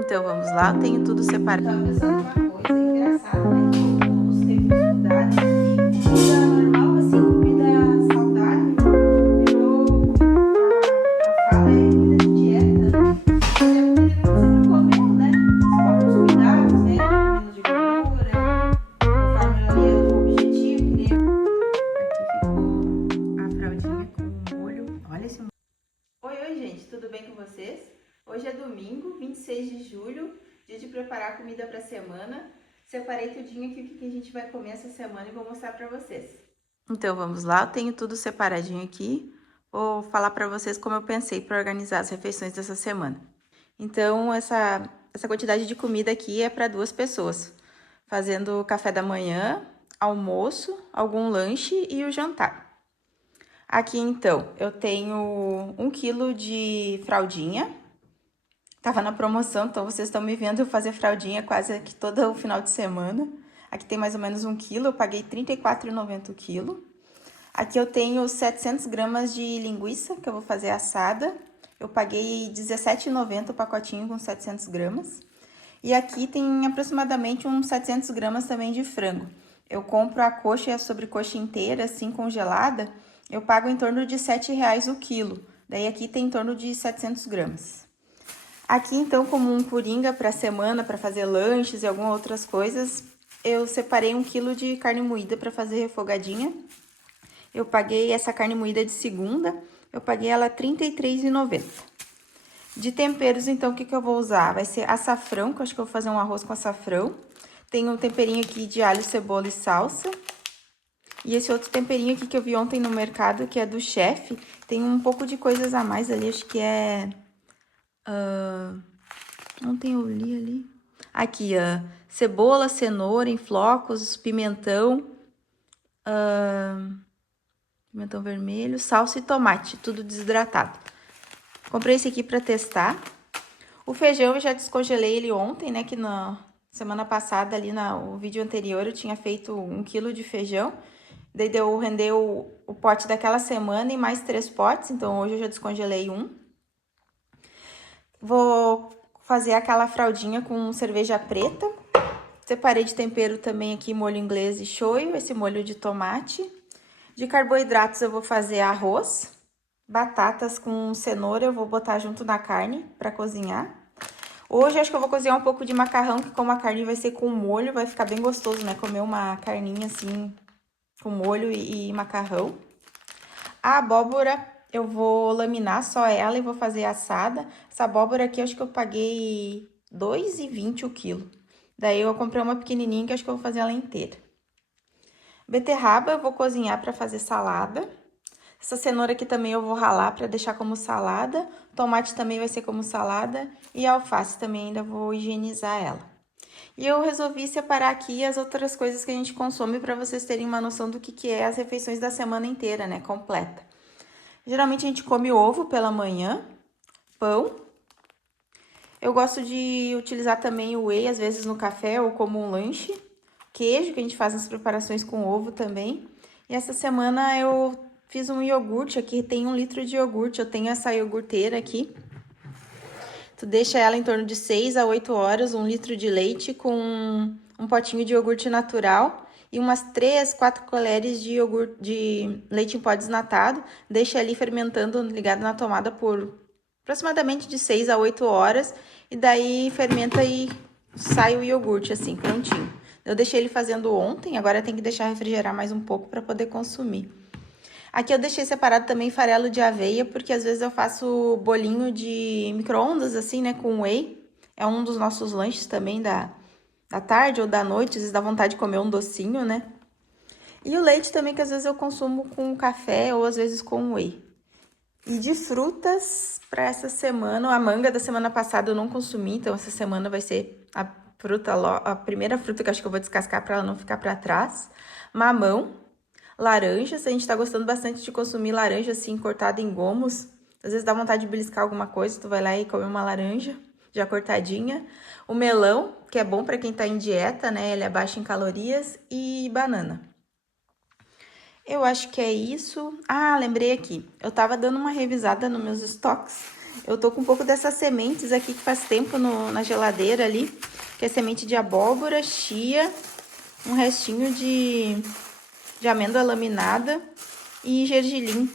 Então vamos lá, eu tenho tudo separado. Tava pensando uma coisa engraçada, né? Que como os tempos mudaram e comida normal, assim, comida saudável, virou a fala é comida de dieta, né? Mas é a comida que você sempre comeu, né? Com alguns cuidados, né? Menos de gordura, conforme ali o objetivo, que nem... Aqui ficou a fraldinha com molho. Olha esse molho. Oi, gente, tudo bem com vocês? Hoje é domingo, 26 de julho, dia de preparar comida para a semana. Separei tudinho aqui o que a gente vai comer essa semana e vou mostrar para vocês. Então vamos lá, eu tenho tudo separadinho aqui. Vou falar para vocês como eu pensei para organizar as refeições dessa semana. Então essa quantidade de comida aqui é para 2 pessoas, fazendo café da manhã, almoço, algum lanche e o jantar. Aqui então eu tenho 1 quilo de fraldinha. Tava na promoção, então vocês estão me vendo eu fazer fraldinha quase que todo o final de semana. Aqui tem mais ou menos 1 quilo, eu paguei R$ 34,90 o quilo. Aqui eu tenho 700 gramas de linguiça, que eu vou fazer assada. Eu paguei R$ 17,90 o pacotinho com 700 gramas. E aqui tem aproximadamente uns 700 gramas também de frango. Eu compro a coxa e a sobrecoxa inteira, assim, congelada. Eu pago em torno de R$ 7,00 o quilo. Daí aqui tem em torno de 700 gramas. Aqui, então, como um coringa para a semana, para fazer lanches e algumas outras coisas, eu separei 1 quilo de carne moída para fazer refogadinha. Eu paguei essa carne moída de segunda, eu paguei ela R$ 33,90. De temperos, então, o que eu vou usar? Vai ser açafrão, que eu acho que eu vou fazer um arroz com açafrão. Tem um temperinho aqui de alho, cebola e salsa. E esse outro temperinho aqui que eu vi ontem no mercado, que é do chefe, tem um pouco de coisas a mais ali, acho que é... ontem eu li ali. Aqui, cebola, cenoura em flocos, pimentão, pimentão vermelho, salsa e tomate, tudo desidratado. Comprei esse aqui para testar. O feijão eu já descongelei ele ontem, né? Que na semana passada, ali no vídeo anterior, eu tinha feito 1 quilo de feijão. Daí deu render o pote daquela semana e mais 3 potes, então hoje eu já descongelei um. Vou fazer aquela fraldinha com cerveja preta. Separei de tempero também aqui molho inglês e shoyu, esse molho de tomate. De carboidratos eu vou fazer arroz, batatas com cenoura eu vou botar junto na carne para cozinhar. Hoje acho que eu vou cozinhar um pouco de macarrão, que como a carne vai ser com molho, vai ficar bem gostoso, né? Comer uma carninha assim com molho e macarrão. A abóbora eu vou laminar só ela e vou fazer assada. Essa abóbora aqui eu acho que eu paguei R$ 2,20 o quilo. Daí eu comprei uma pequenininha que acho que eu vou fazer ela inteira. Beterraba eu vou cozinhar para fazer salada. Essa cenoura aqui também eu vou ralar para deixar como salada. Tomate também vai ser como salada. E a alface também ainda vou higienizar ela. E eu resolvi separar aqui as outras coisas que a gente consome para vocês terem uma noção do que é as refeições da semana inteira, né? Completa. Geralmente a gente come ovo pela manhã, pão. Eu gosto de utilizar também o whey, às vezes no café ou como um lanche. Queijo, que a gente faz nas preparações com ovo também. E essa semana eu fiz um iogurte aqui, tem 1 litro de iogurte. Eu tenho essa iogurteira aqui. Tu deixa ela em torno de 6 a 8 horas, 1 litro de leite com um potinho de iogurte natural e umas 3, 4 colheres de iogurte, de leite em pó desnatado. Deixa ali fermentando ligado na tomada por aproximadamente de 6 a 8 horas. E daí fermenta e sai o iogurte assim, prontinho. Eu deixei ele fazendo ontem, agora tem que deixar refrigerar mais um pouco para poder consumir. Aqui eu deixei separado também farelo de aveia, porque às vezes eu faço bolinho de micro-ondas, assim, né, com whey. É um dos nossos lanches também da tarde ou da noite, às vezes dá vontade de comer um docinho, né? E o leite também, que às vezes eu consumo com café ou às vezes com whey. E de frutas, para essa semana, a manga da semana passada eu não consumi, então essa semana vai ser a primeira fruta que eu acho que eu vou descascar para ela não ficar para trás. Mamão. Laranjas, a gente tá gostando bastante de consumir laranja assim, cortada em gomos. Às vezes dá vontade de beliscar alguma coisa, tu vai lá e come uma laranja já cortadinha. O melão, que é bom para quem tá em dieta, né? Ele é baixo em calorias. E banana. Eu acho que é isso. Ah, lembrei aqui. Eu tava dando uma revisada nos meus estoques. Eu tô com um pouco dessas sementes aqui que faz tempo na geladeira ali, que é semente de abóbora, chia, um restinho de amêndoa laminada e gergelim.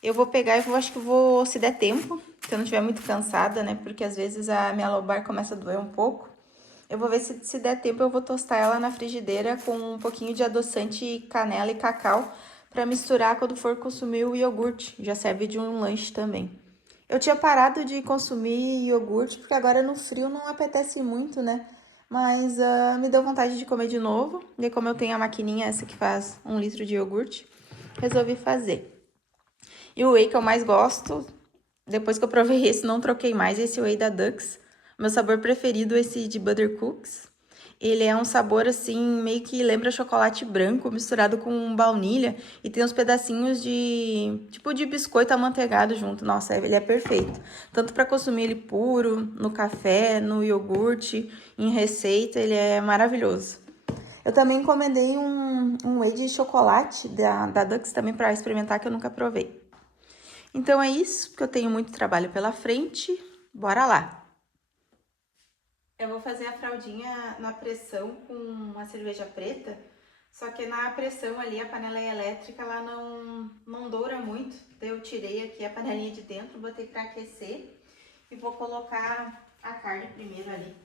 Eu vou pegar e acho que vou, se der tempo, se eu não estiver muito cansada, né? Porque às vezes a minha lobar começa a doer um pouco. Eu vou ver se der tempo, eu vou tostar ela na frigideira com um pouquinho de adoçante, canela e cacau para misturar quando for consumir o iogurte. Já serve de um lanche também. Eu tinha parado de consumir iogurte porque agora no frio não apetece muito, né? Mas me deu vontade de comer de novo. E como eu tenho a maquininha essa que faz 1 litro de iogurte, resolvi fazer. E o whey que eu mais gosto, depois que eu provei esse, não troquei mais, esse whey da Dux. Meu sabor preferido é esse de Butter Cookies. Ele é um sabor assim, meio que lembra chocolate branco misturado com baunilha e tem uns pedacinhos de tipo de biscoito amanteigado junto. Nossa, ele é perfeito. Tanto para consumir ele puro, no café, no iogurte, em receita, ele é maravilhoso. Eu também encomendei um whey de chocolate da Dux também para experimentar, que eu nunca provei. Então é isso, porque eu tenho muito trabalho pela frente. Bora lá! Eu vou fazer a fraldinha na pressão com uma cerveja preta, só que na pressão ali a panela elétrica ela não doura muito. Daí eu tirei aqui a panelinha de dentro, botei para aquecer e vou colocar a carne primeiro ali,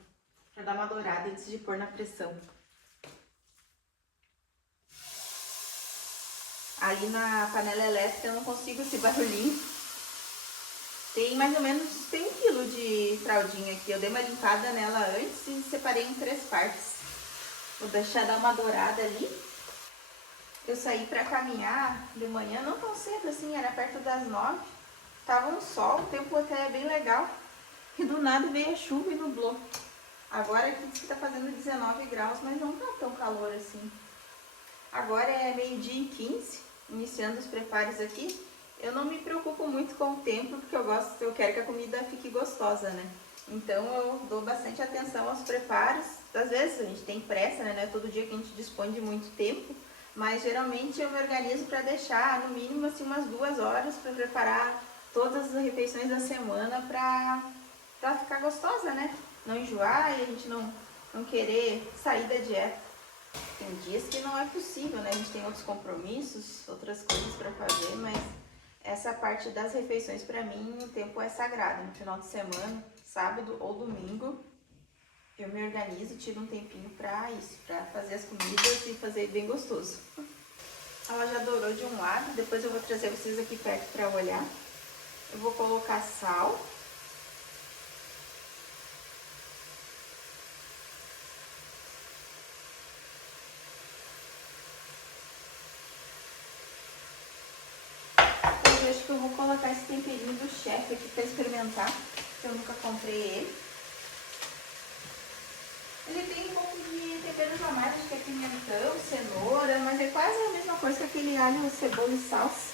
para dar uma dourada antes de pôr na pressão. Ali na panela elétrica eu não consigo esse barulhinho. Tem mais ou menos 1 quilo de fraldinha aqui. Eu dei uma limpada nela antes e separei em 3 partes. Vou deixar dar uma dourada ali. Eu saí pra caminhar de manhã, não tão cedo assim, era perto das 9. Tava um sol, o tempo até bem legal. E do nada veio a chuva e nublou. Agora aqui diz que tá fazendo 19 graus, mas não tá tão calor assim. Agora é 12h15, iniciando os preparos aqui. Eu não me preocupo muito com o tempo, porque eu quero que a comida fique gostosa, né? Então eu dou bastante atenção aos preparos. Às vezes a gente tem pressa, né? Não é todo dia que a gente dispõe de muito tempo, mas geralmente eu me organizo para deixar no mínimo assim umas 2 horas para preparar todas as refeições da semana para ficar gostosa, né? Não enjoar e a gente não querer sair da dieta. Tem dias que não é possível, né? A gente tem outros compromissos, outras coisas para fazer, mas essa parte das refeições, para mim, o tempo é sagrado. No final de semana, sábado ou domingo, eu me organizo e tiro um tempinho para isso, para fazer as comidas e fazer bem gostoso. Ela já dourou de um lado, depois eu vou trazer vocês aqui perto para olhar. Eu vou colocar sal. Eu acho que eu vou colocar esse temperinho do chefe aqui para experimentar, eu nunca comprei ele. Ele tem um pouco de temperos a mais, acho que é pimentão, cenoura, mas é quase a mesma coisa que aquele alho, cebola e salsa.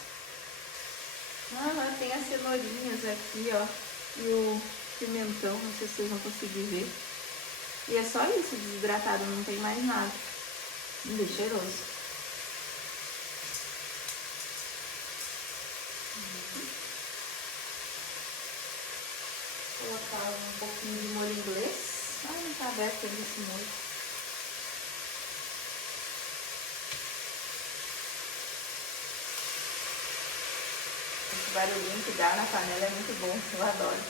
Tem as cenourinhas aqui, ó, e o pimentão, não sei se vocês vão conseguir ver. E é só isso, desidratado, não tem mais nada. Bem cheiroso. Vou colocar um pouquinho de molho inglês. Não tá aberto ainda esse molho. Esse barulhinho que dá na panela é muito bom, eu adoro.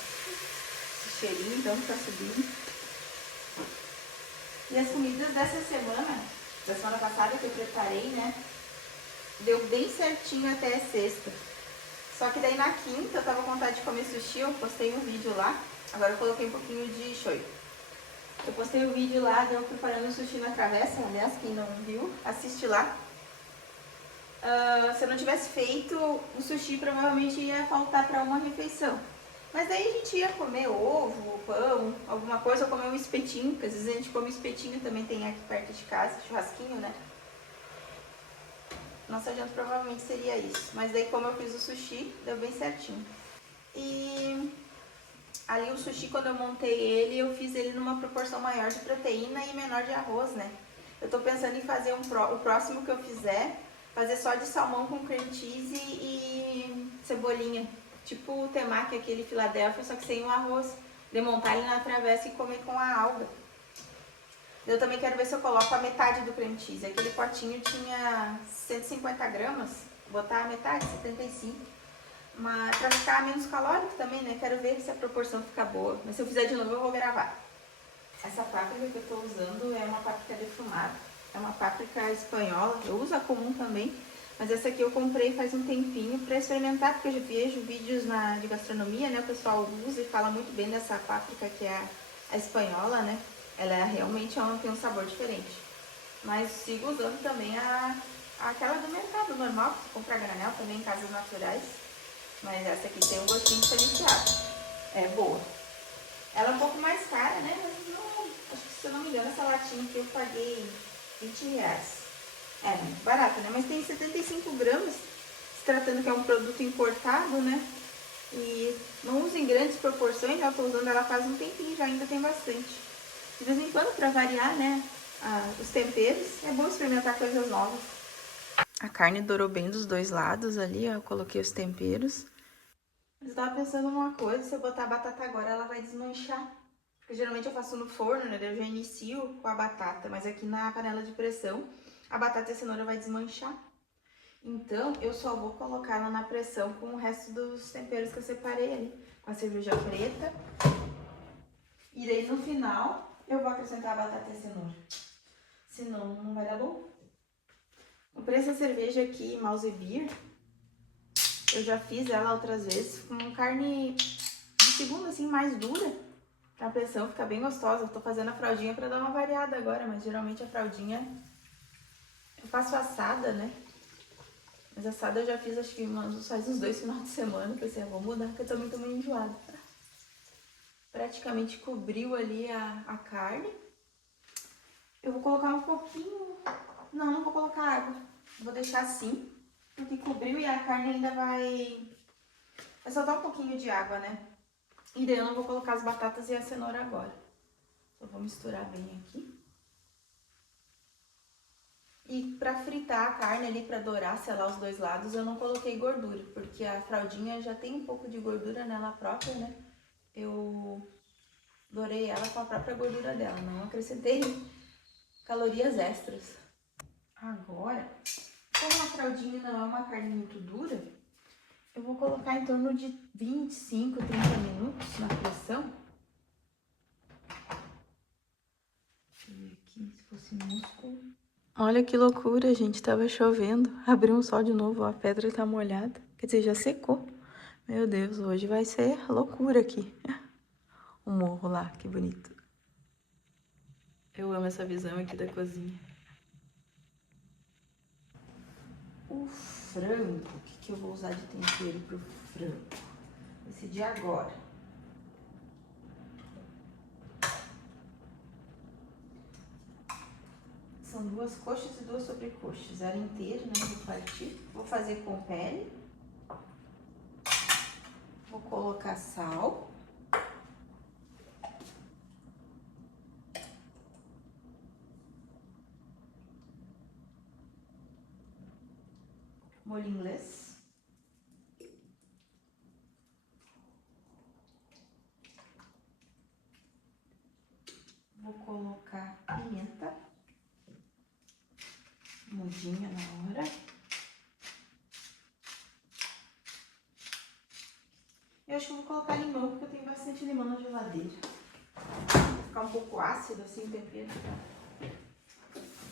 Esse cheirinho então tá subindo. E as comidas dessa semana, da semana passada que eu preparei, né? Deu bem certinho até sexta. Só que daí na quinta eu tava com vontade de comer sushi, eu postei um vídeo lá. Agora eu coloquei um pouquinho de shoyu. Eu postei o vídeo lá de eu preparando sushi na travessa, aliás, quem não viu, assiste lá. Se eu não tivesse feito o sushi, provavelmente ia faltar para uma refeição. Mas daí a gente ia comer ovo, pão, alguma coisa, ou comer um espetinho, porque às vezes a gente come espetinho, também tem aqui perto de casa, churrasquinho, né? Nossa janta provavelmente seria isso. Mas daí como eu fiz o sushi, deu bem certinho. E ali o sushi, quando eu montei ele, eu fiz ele numa proporção maior de proteína e menor de arroz, né? Eu tô pensando em fazer o próximo que eu fizer, fazer só de salmão com cream cheese e cebolinha. tipo o temaki, aquele Filadélfia, só que sem o arroz. De montar ele na travessa e comer com a alga. Eu também quero ver se eu coloco a metade do cream cheese. Aquele potinho tinha 150 gramas, botar a metade, 75. Mas pra ficar menos calórico também, né? Quero ver se a proporção fica boa. Mas se eu fizer de novo, eu vou gravar. Essa páprica que eu tô usando é uma páprica defumada. É uma páprica espanhola. Eu uso a comum também. Mas essa aqui eu comprei faz um tempinho pra experimentar, porque eu já vejo vídeos de gastronomia, né? O pessoal usa e fala muito bem dessa páprica que é a espanhola, né? Ela realmente tem um sabor diferente. Mas sigo usando também aquela do mercado normal, que você compra a granel também em casas naturais. Mas essa aqui tem um gostinho diferenciado. É boa. Ela é um pouco mais cara, né? Mas não, acho que se eu não me engano, essa latinha aqui eu paguei R$20. É, muito barata, né? Mas tem 75 gramas, se tratando que é um produto importado, né? E não uso em grandes proporções, já tô usando ela faz um tempinho, já ainda tem bastante. De vez em quando, pra variar, né? Os temperos, é bom experimentar coisas novas. A carne dourou bem dos dois lados ali, ó. Eu coloquei os temperos. Mas eu tava pensando numa coisa, se eu botar a batata agora, ela vai desmanchar. Porque geralmente eu faço no forno, né? Eu já inicio com a batata, mas aqui na panela de pressão, a batata e a cenoura vai desmanchar. Então, eu só vou colocar ela na pressão com o resto dos temperos que eu separei ali. Com a cerveja preta. E daí, no final, eu vou acrescentar a batata e a cenoura. Senão, não vai dar bom. Comprei essa cerveja aqui, Mouse Beer. Eu já fiz ela outras vezes com carne de segunda, assim, mais dura. A pressão fica bem gostosa. Eu tô fazendo a fraldinha pra dar uma variada agora, mas geralmente a fraldinha eu faço assada, né? Mas assada eu já fiz, acho que faz uns 2 finais de semana, que assim, eu vou mudar, porque eu também tô meio enjoada. Praticamente cobriu ali a carne. Eu vou colocar um pouquinho... Não vou colocar água. Vou deixar assim, porque cobriu e a carne ainda vai soltar um pouquinho de água, né? E daí eu não vou colocar as batatas e a cenoura agora. Só vou misturar bem aqui. E pra fritar a carne ali, pra dourar, selar os dois lados, eu não coloquei gordura, porque a fraldinha já tem um pouco de gordura nela própria, né? Eu dourei ela com a própria gordura dela, não acrescentei calorias extras. Agora, como a fraldinha não é uma carne muito dura, eu vou colocar em torno de 25, 30 minutos na pressão. Deixa eu ver aqui, se fosse músculo. Olha que loucura, gente, tava chovendo. Abriu um sol de novo, ó, a pedra tá molhada. Quer dizer, já secou. Meu Deus, hoje vai ser loucura aqui. O morro lá, que bonito. Eu amo essa visão aqui da cozinha. O frango, o que eu vou usar de tempero pro frango? Decidi agora. São 2 coxas e 2 sobrecoxas. Ela inteira, né? Vou partir. Vou fazer com pele. Vou colocar sal. Molho inglês. Vou colocar pimenta. Mudinha na hora. Eu acho que eu vou colocar limão, porque eu tenho bastante limão na geladeira. Vai ficar um pouco ácido assim o tempero.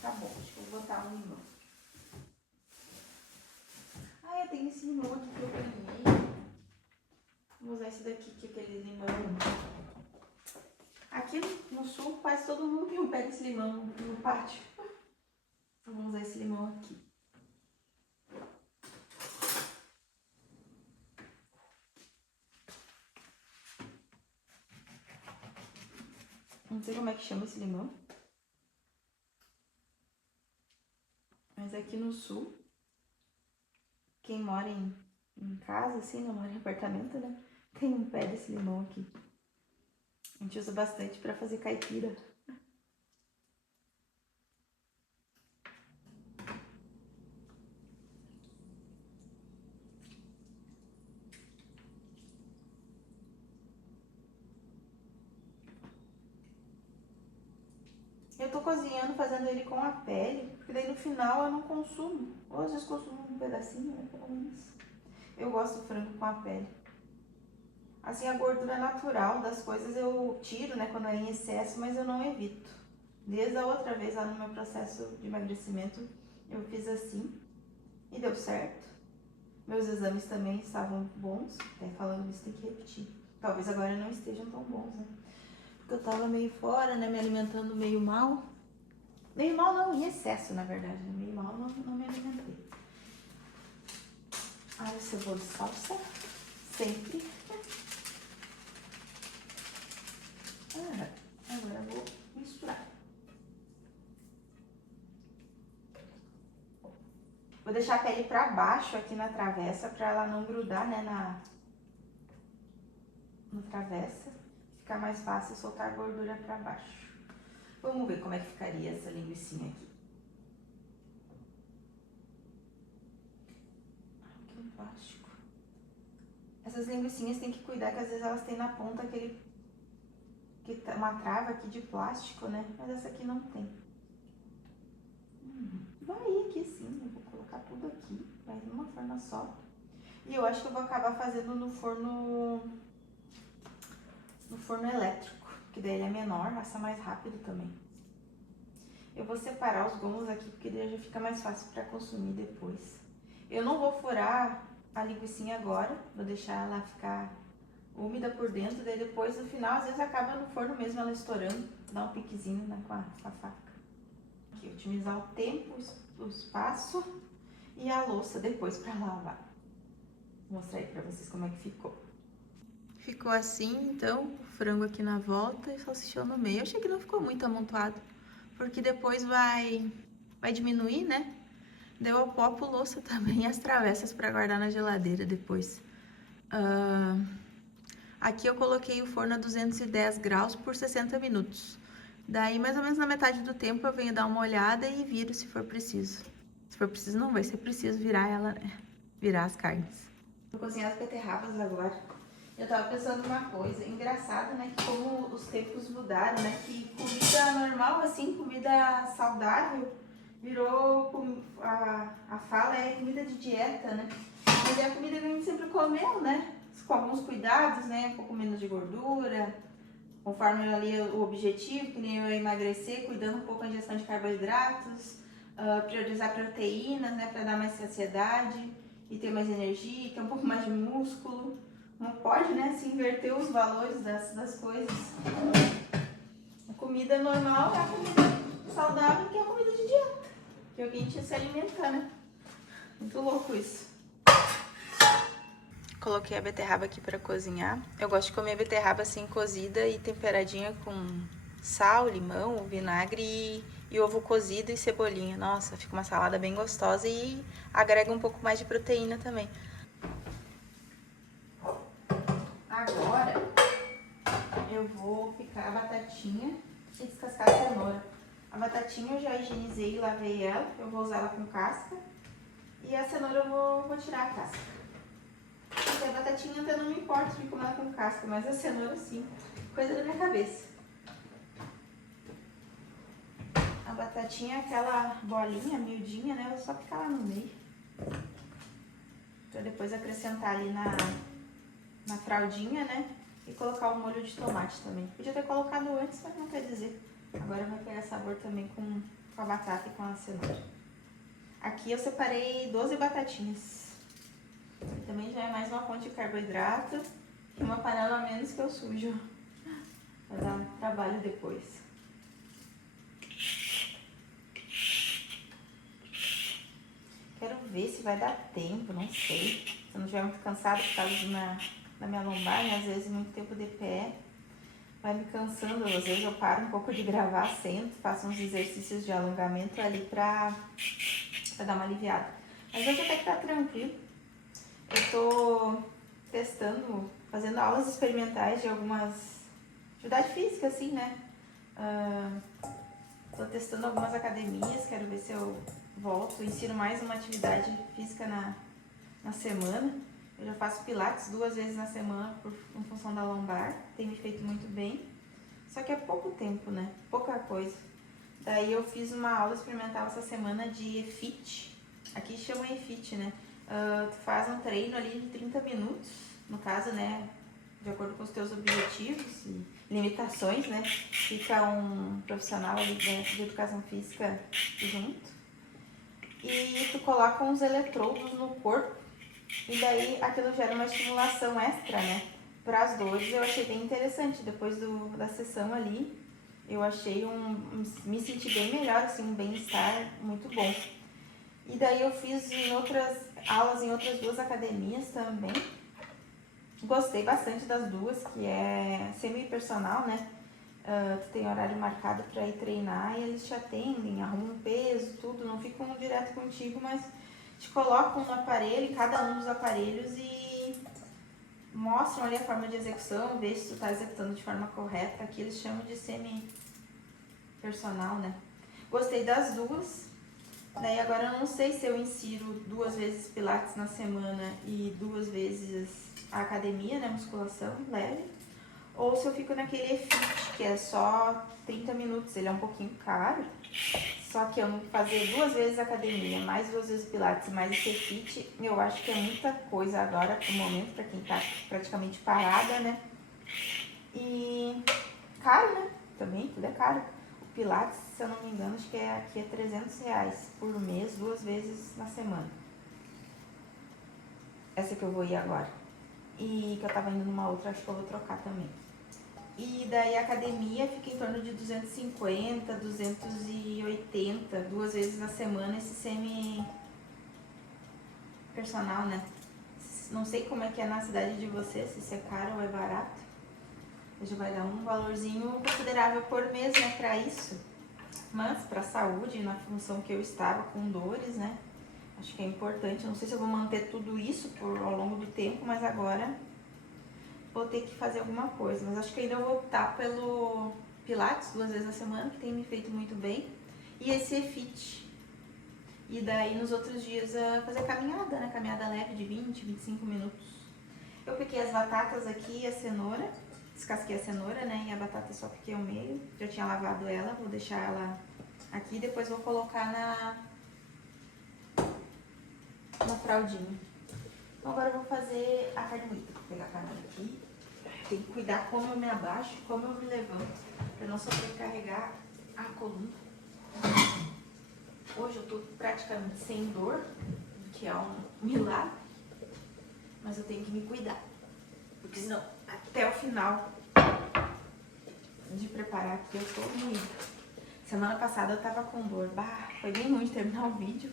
Tá bom, acho que eu vou botar um limão. Ah, eu tenho esse limão aqui que eu ganhei. Vou usar esse daqui, que é aquele limão. Aqui no sul, quase todo mundo tem um pé desse limão no pátio. Eu vou usar esse limão aqui. Não sei como é que chama esse limão. Mas aqui no sul, quem mora em casa, assim, não mora em apartamento, né? Tem um pé desse limão aqui. A gente usa bastante pra fazer caipira. Eu tô cozinhando, fazendo ele com a pele, porque daí no final eu não consumo. Ou às vezes consumo um pedacinho, né, pelo menos. Eu gosto do frango com a pele. Assim, a gordura natural das coisas eu tiro, né, quando é em excesso, mas eu não evito. Desde a outra vez lá no meu processo de emagrecimento, eu fiz assim e deu certo. Meus exames também estavam bons, até falando isso tem que repetir. Talvez agora não estejam tão bons, né? Porque eu tava meio fora, né, me alimentando meio mal. Meio mal não, em excesso, na verdade, né? Meio mal não me alimentei. Alho, cebola e salsa, sempre. Agora eu vou misturar. Vou deixar a pele pra baixo aqui na travessa, pra ela não grudar, né, na travessa. Ficar mais fácil soltar a gordura pra baixo. Vamos ver como é que ficaria essa linguicinha aqui. Que plástico. Essas linguicinhas tem que cuidar, que às vezes elas têm na ponta uma trava aqui de plástico, né? Mas essa aqui não tem. Vai ir aqui sim, eu vou colocar tudo aqui, vai numa forma só. E eu acho que eu vou acabar fazendo no forno elétrico, que daí ele é menor, assa mais rápido também. Eu vou separar os gomos aqui, porque daí já fica mais fácil para consumir depois. Eu não vou furar a linguicinha agora, vou deixar ela ficar úmida por dentro, daí depois no final, às vezes acaba no forno mesmo ela estourando, dá um piquezinho, né, com a faca. Aqui, otimizar o tempo, o espaço e a louça depois para lavar. Vou mostrar aí para vocês como é que ficou. Ficou assim, então, o frango aqui na volta e salsichão no meio. Eu achei que não ficou muito amontoado, porque depois vai diminuir, né? Deu eu popo louça também e as travessas para guardar na geladeira depois. Aqui eu coloquei o forno a 210 graus por 60 minutos. Daí, mais ou menos na metade do tempo, eu venho dar uma olhada e viro se for preciso. Se for preciso, não vai ser preciso virar ela, né? Virar as carnes. Vou cozinhar as beterrabas agora. Eu tava pensando uma coisa, engraçado, né, que como os tempos mudaram, né, que comida normal, assim, comida saudável, virou, a fala é comida de dieta, né, mas é a comida que a gente sempre comeu, né, com alguns cuidados, né, um pouco menos de gordura, conforme ali o objetivo, que nem eu emagrecer, cuidando um pouco da ingestão de carboidratos, priorizar proteínas, né, para dar mais saciedade e ter mais energia, ter um pouco mais de músculo. Não pode, né, se inverter os valores das coisas. A comida normal é a comida saudável, que é a comida de dieta. Que alguém tinha se alimentar, né? Muito louco isso. Coloquei a beterraba aqui pra cozinhar. Eu gosto de comer a beterraba assim, cozida e temperadinha com sal, limão, vinagre e ovo cozido e cebolinha. Nossa, fica uma salada bem gostosa e agrega um pouco mais de proteína também. Agora eu vou picar a batatinha e descascar a cenoura. A batatinha eu já higienizei e lavei ela, eu vou usar ela com casca. E a cenoura eu vou tirar a casca. Porque a batatinha até não me importa de comer ela com casca, mas a cenoura sim, coisa da minha cabeça. A batatinha é aquela bolinha miudinha, né? Eu vou só picar lá no meio. Pra depois acrescentar ali na fraldinha, né? E colocar o molho de tomate também. Podia ter colocado antes, mas não quer dizer. Agora vai pegar sabor também com a batata e com a cenoura. Aqui eu separei 12 batatinhas. Também já é mais uma fonte de carboidrato e uma panela a menos que eu sujo. Vai dar trabalho depois. Quero ver se vai dar tempo, não sei. Se eu não estiver muito cansada por causa da minha lombar, né? Às vezes muito tempo de pé vai me cansando. Às vezes eu paro um pouco de gravar, sento, faço uns exercícios de alongamento ali pra dar uma aliviada. Mas hoje até que tá tranquilo. Eu tô testando, fazendo aulas experimentais de algumas atividade física, assim, né? Tô testando algumas academias, quero ver se eu volto, ensino mais uma atividade física na semana. Eu já faço pilates 2 vezes na semana em função da lombar, tem me feito muito bem. Só que é pouco tempo, né? Pouca coisa. Daí eu fiz uma aula experimental essa semana de EFIT. Aqui chama EFIT, né? Tu faz um treino ali de 30 minutos, no caso, né? De acordo com os teus objetivos e limitações, né? Fica um profissional ali de educação física junto. E tu coloca uns eletrodos no corpo e daí aquilo gera uma estimulação extra, né? Para as dores. Eu achei bem interessante. Depois da sessão ali, eu achei me senti bem melhor, assim, um bem-estar muito bom. E daí eu fiz aulas em outras 2 academias também. Gostei bastante das 2, que é semi-personal, né? Tu tem horário marcado para ir treinar e eles te atendem, arrumam peso, tudo, não ficam direto contigo, mas te colocam no aparelho, cada um dos aparelhos, e mostram ali a forma de execução, ver se tu tá executando de forma correta. Aqui eles chamam de semi-personal, né? Gostei das 2. Daí agora eu não sei se eu insiro 2 vezes pilates na semana e 2 vezes a academia, né, musculação leve, ou se eu fico naquele EFIT, que é só 30 minutos, ele é um pouquinho caro, só que eu fazer 2 vezes academia, mais 2 vezes pilates, mais esse EFIT, eu acho que é muita coisa agora, pro momento, pra quem tá praticamente parada, né, e caro, né, também, tudo é caro. Pilates, se eu não me engano, acho que aqui é R$300 por mês, 2 vezes na semana. Essa que eu vou ir agora. E que eu tava indo numa outra, acho que eu vou trocar também. E daí a academia fica em torno de 250, 280, 2 vezes na semana, esse semi-personal, né? Não sei como é que é na cidade de vocês, se isso é caro ou é barato. Já vai dar um valorzinho considerável por mês, né, pra isso. Mas pra saúde, na função que eu estava com dores, né, acho que é importante. Não sei se eu vou manter tudo isso ao longo do tempo, mas agora vou ter que fazer alguma coisa. Mas acho que ainda eu vou optar pelo Pilates 2 vezes na semana, que tem me feito muito bem. E esse EFIT. E daí nos outros dias fazer caminhada, né, caminhada leve de 20, 25 minutos. Eu piquei as batatas aqui e a cenoura. Descasquei a cenoura, né, e a batata só piquei ao meio. Já tinha lavado ela, vou deixar ela aqui. Depois vou colocar na fraldinha. Então agora eu vou fazer a carne moída. Vou pegar a panela aqui. Tem que cuidar como eu me abaixo, como eu me levanto, pra não sobrecarregar a coluna. Hoje eu tô praticamente sem dor, que é um milagre. Mas eu tenho que me cuidar, porque senão até o final de preparar aqui eu tô moída. Semana passada eu tava com dor, foi bem ruim de terminar o vídeo,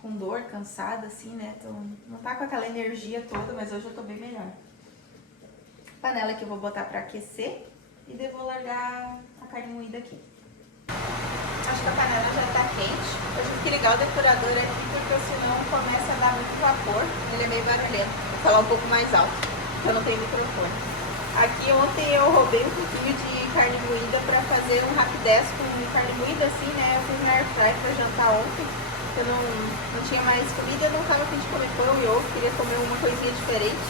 com dor, cansada assim, né, não tá com aquela energia toda, mas hoje eu tô bem melhor. Panela que eu vou botar pra aquecer e daí vou largar a carne moída aqui. Acho que a panela já tá quente, eu tive que ligar o depurador aqui porque senão começa a dar muito vapor, ele é meio barulhento. Vou falar um pouco mais alto, porque eu não tenho microfone. Aqui ontem eu roubei um pouquinho de carne moída para fazer um rapidez com carne moída assim, né? Eu fiz na airfryer para jantar ontem. Eu não tinha mais comida, não tava a fim de comer pão e ovo, queria comer uma coisinha diferente.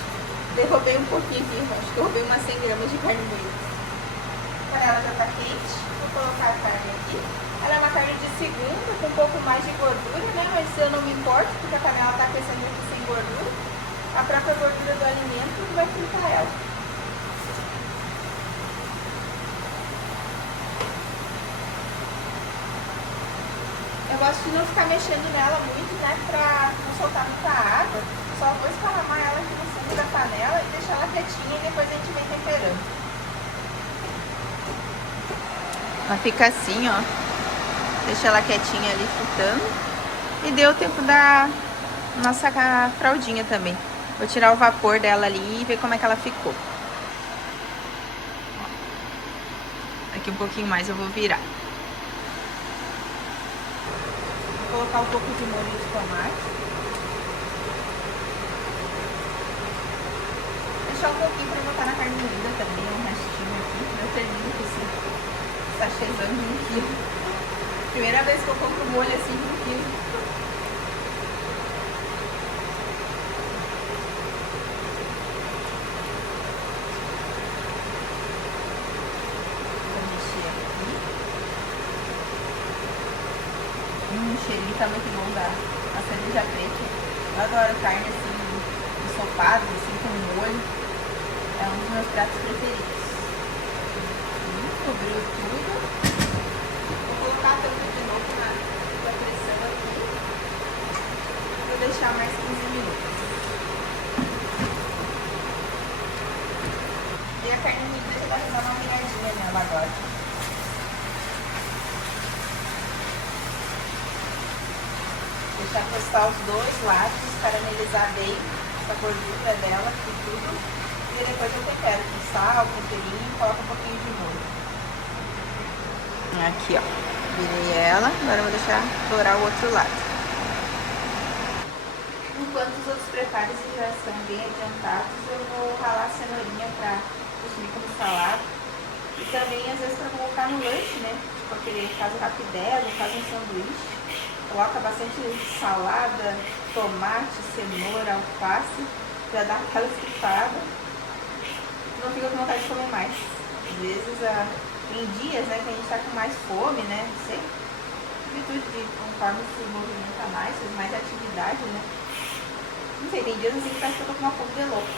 Derrubei um pouquinho aqui, acho que eu roubei umas 100 gramas de carne moída. A panela já tá quente, vou colocar a carne aqui. Ela é uma carne de segunda, com um pouco mais de gordura, né? Mas eu não me importo, porque a panela tá aquecendo aqui sem gordura. A própria gordura do alimento vai fritar ela. Eu gosto de não ficar mexendo nela muito, né, pra não soltar muita água. Só vou esparramar ela aqui no fundo da panela e deixar ela quietinha e depois a gente vem temperando. Ela fica assim, ó. Deixa ela quietinha ali fritando. E deu tempo da nossa fraldinha também. Vou tirar o vapor dela ali e ver como é que ela ficou. Daqui um pouquinho mais eu vou virar. Vou colocar um pouco de molho de tomate. Deixar um pouquinho para botar na carne moída também, um restinho aqui. Eu termino com esse sachêzão de 1 quilo. Primeira vez que eu compro molho assim de 1 quilo. Vou mexer aqui. O cheirinho tá muito bom da cerveja preta. Eu adoro carne assim, ensopado, assim, com molho. É um dos meus pratos preferidos. Cobriu tudo. Vou colocar a tampa de novo na pressão aqui. Vou deixar mais 15 minutos. E a carne moída já vai dar uma viradinha nela agora. Deixar tostar os dois lados, caramelizar bem essa gordura dela e tudo. E depois eu tempero com sal, temperinho e coloco um pouquinho de molho. Aqui, ó. Virei ela. Agora eu vou deixar dourar o outro lado. Enquanto os outros preparos já estão bem adiantados, eu vou ralar a cenourinha pra consumir como salada. E também, às vezes, pra colocar no lanche, né? Tipo aquele caso rapidez, no caso um sanduíche. Coloca bastante salada, tomate, cenoura, alface. Já dá aquela estufada. Não fica com vontade de comer mais. Às vezes, em dias, né, que a gente tá com mais fome, né? Não sei. Virtude, conforme se movimenta mais, faz mais atividade, né? Não sei, tem dias assim que parece que eu tô com uma fome de louco.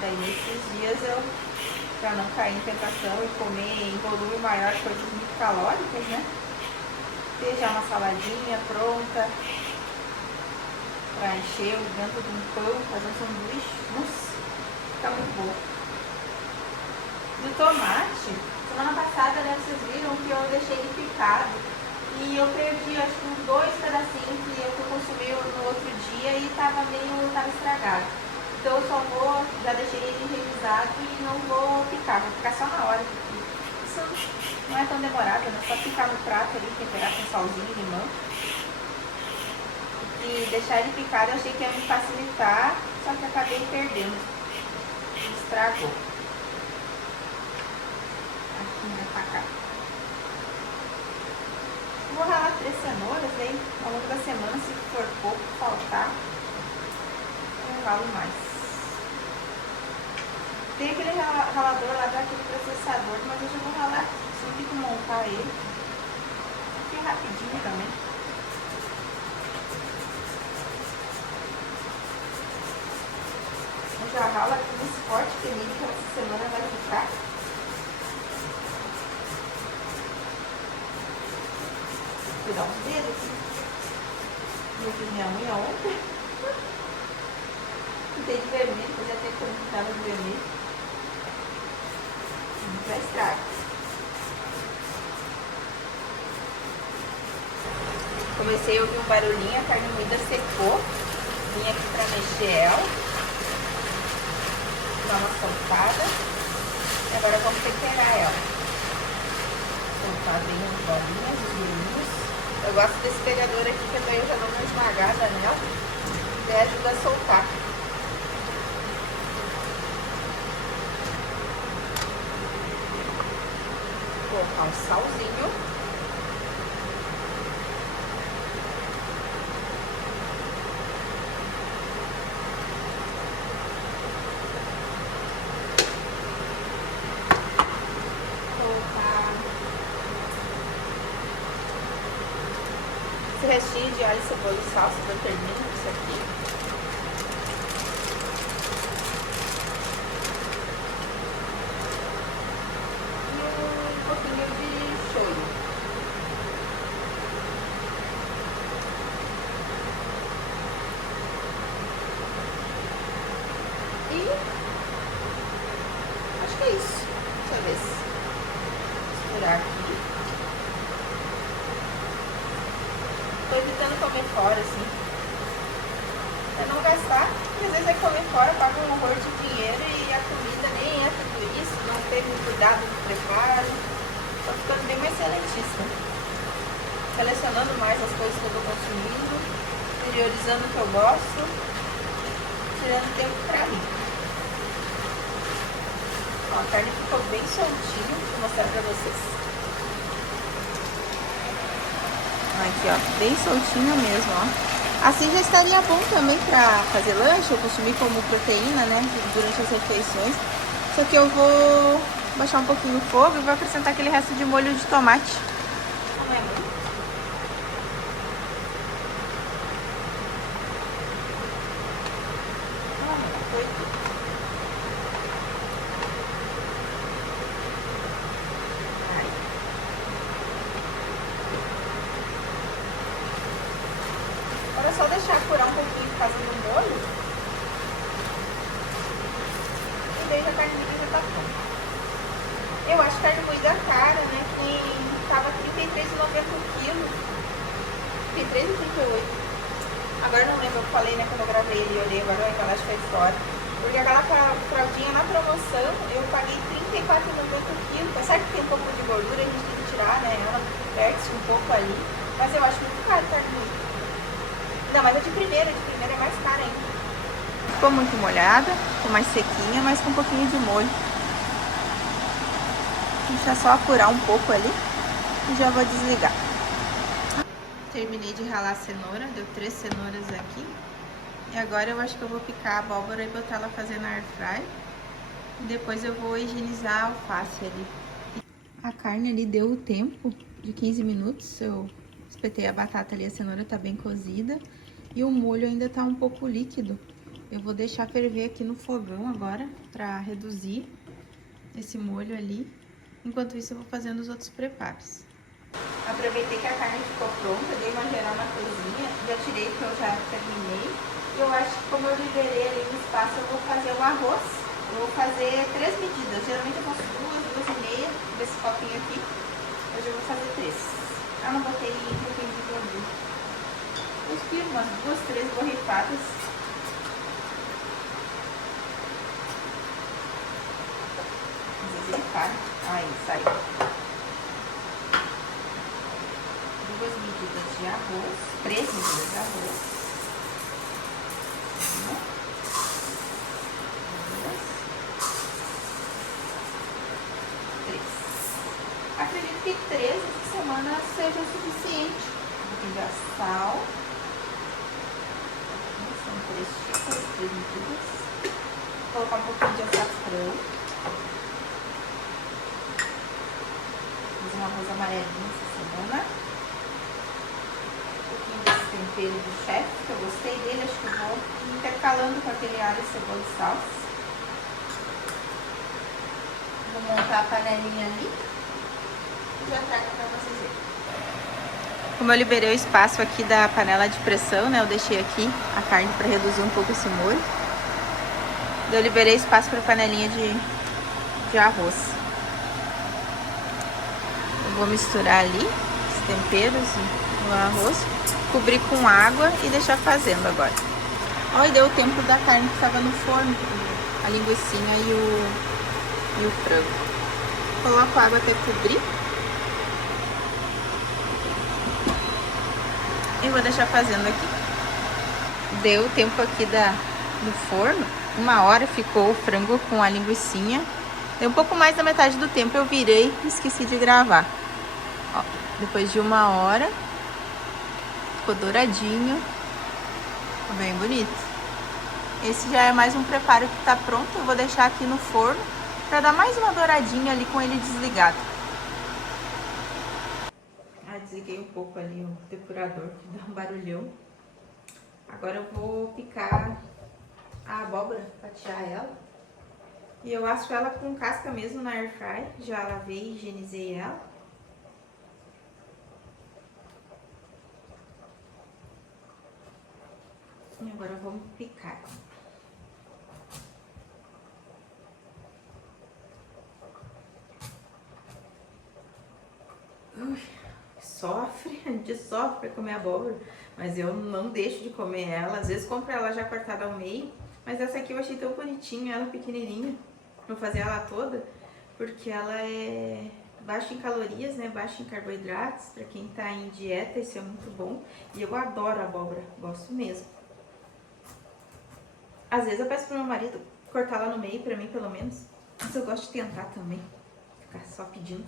Daí nesses dias eu, pra não cair em tentação e comer em volume maior coisas muito calóricas, né? Ter já uma saladinha pronta pra encher dentro de um pão, fazer um sanduíche. Nossa, fica muito bom. Do tomate, semana passada, né, vocês viram que eu deixei ele picado. E eu perdi, acho que uns 2 pedacinhos que eu consumi no outro dia e tava estragado. Então eu só vou, já deixei ele revisado e não vou picar, vou picar só na hora. Isso não é tão demorado, né? Só picar no prato ali, temperar com salzinho e limão. E deixar ele picado eu achei que ia me facilitar, só que acabei perdendo. Estragou. Aqui vai pra cá. Vou ralar 3 cenouras, aí ao longo da semana, se for pouco, faltar, eu ralo mais. Tem aquele ralador lá daquele processador, mas eu já vou ralar aqui, só tem que montar ele. Aqui é rapidinho também. Eu já ralo aqui nesse forte peninho que essa semana vai ficar. Tirar os dedos aqui. Eu fiz minha unha ontem. Pintei de vermelho, fazia até que eu não pintava de vermelho. Não vai estragar. Comecei a ouvir um barulhinho, a carne moída secou. Vim aqui pra mexer ela. Dar uma soltada. E agora vamos temperar ela. Soltar bem as bolinhas, os mirinhos. Eu gosto desse pegador aqui, que daí eu já dou uma esmagada nela e ajuda a soltar. Vou colocar um salzinho. Esse restinho de alho, cebola e salsa, eu termino isso aqui. E um pouquinho de shoyu. E acho que é isso. Deixa eu ver se misturar aqui. Tô evitando comer fora, assim. Pra não gastar, porque às vezes vai comer fora, paga um horror de dinheiro e a comida nem é tudo isso, não teve cuidado no preparo. Tô ficando bem mais seletista. Selecionando mais as coisas que eu tô consumindo, priorizando o que eu gosto, tirando tempo pra mim. Ó, a carne ficou bem soltinha, vou mostrar pra vocês. Aqui, ó, bem soltinha mesmo, ó. Assim já estaria bom também pra fazer lanche ou consumir como proteína, né, durante as refeições. Só que eu vou baixar um pouquinho o fogo e vou acrescentar aquele resto de molho de tomate. Não é muito. deixar apurar um pouquinho por causa do molho. E daí a carne moída já tá pronta. Eu acho carne moída cara, né? Que tava R$33,90 o quilo. 33 ou 38. Agora não lembro, eu falei, né, quando eu gravei ele, eu olhei, agora a embalagem foi fora. Porque aquela fraldinha na promoção, eu paguei R$34,90 o quilo. Tá certo que tem um pouco de gordura, a gente tem que tirar, né, ela perde um pouco ali. Mas eu acho muito caro carne moída. Não, mas a de primeira é mais cara ainda. Ficou muito molhada, ficou mais sequinha, mas com um pouquinho de molho. Deixa só apurar um pouco ali e já vou desligar. Terminei de ralar a cenoura, deu 3 cenouras aqui. E agora eu acho que eu vou picar a abóbora e botar ela fazer na air fry. E depois eu vou higienizar a alface ali. A carne ali deu o tempo de 15 minutos. Eu espetei a batata ali, a cenoura tá bem cozida. E o molho ainda tá um pouco líquido. Eu vou deixar ferver aqui no fogão agora, pra reduzir esse molho ali. Enquanto isso eu vou fazendo os outros preparos. Aproveitei que a carne ficou pronta, dei uma geral na cozinha, já tirei que eu já terminei. E eu acho que como eu liberei ali no espaço, eu vou fazer o arroz. Eu vou fazer 3 medidas, geralmente eu faço 2,5 desse copinho aqui. Hoje eu vou fazer 3. Eu não botei um pouquinho de gordura. Eu espiro umas 2, 3 borrifadas. Às vezes ele falha. Aí, saiu. 2 medidas de arroz, 3 medidas de arroz. 1, 2, 3. Acredito que 3 essa semana seja o suficiente. Um pouquinho de sal. São 3 xícaras, 3 medidas. Vou colocar um pouquinho de açafrão. Fiz um arroz amarelinho essa semana. Tempero do chefe, que eu gostei dele, acho que eu vou intercalando com aquele alho, cebola e salsa. Vou montar a panelinha ali e já trago pra vocês verem. Como eu liberei o espaço aqui da panela de pressão, né, eu deixei aqui a carne para reduzir um pouco esse molho. Eu liberei espaço para panelinha de arroz. Eu vou misturar ali os temperos no arroz. Cobrir com água e deixar fazendo agora. Olha, deu o tempo da carne que estava no forno, a linguicinha e o frango. Coloco a água até cobrir. E vou deixar fazendo aqui. Deu o tempo aqui no forno, 1 hora ficou o frango com a linguicinha. Deu um pouco mais da metade do tempo, eu virei e esqueci de gravar. Ó, depois de 1 hora... Ficou douradinho, ficou bem bonito. Esse já é mais um preparo que tá pronto. Eu vou deixar aqui no forno para dar mais uma douradinha ali com ele desligado. Desliguei um pouco ali o depurador que dá um barulhão. Agora eu vou picar a abóbora, fatiar ela. E eu asso ela com casca mesmo na air fry. Já lavei e higienizei ela. E agora vamos picar. Ui, sofre, a gente sofre pra comer abóbora, mas eu não deixo de comer ela. Às vezes compro ela já cortada ao meio, mas essa aqui eu achei tão bonitinha, ela pequenininha. Vou fazer ela toda, porque ela é baixa em calorias, né? Baixa em carboidratos. Pra quem tá em dieta, isso é muito bom. E eu adoro abóbora, gosto mesmo. Às vezes eu peço pro meu marido cortar ela no meio, pra mim pelo menos. Mas eu gosto de tentar também. Ficar só pedindo.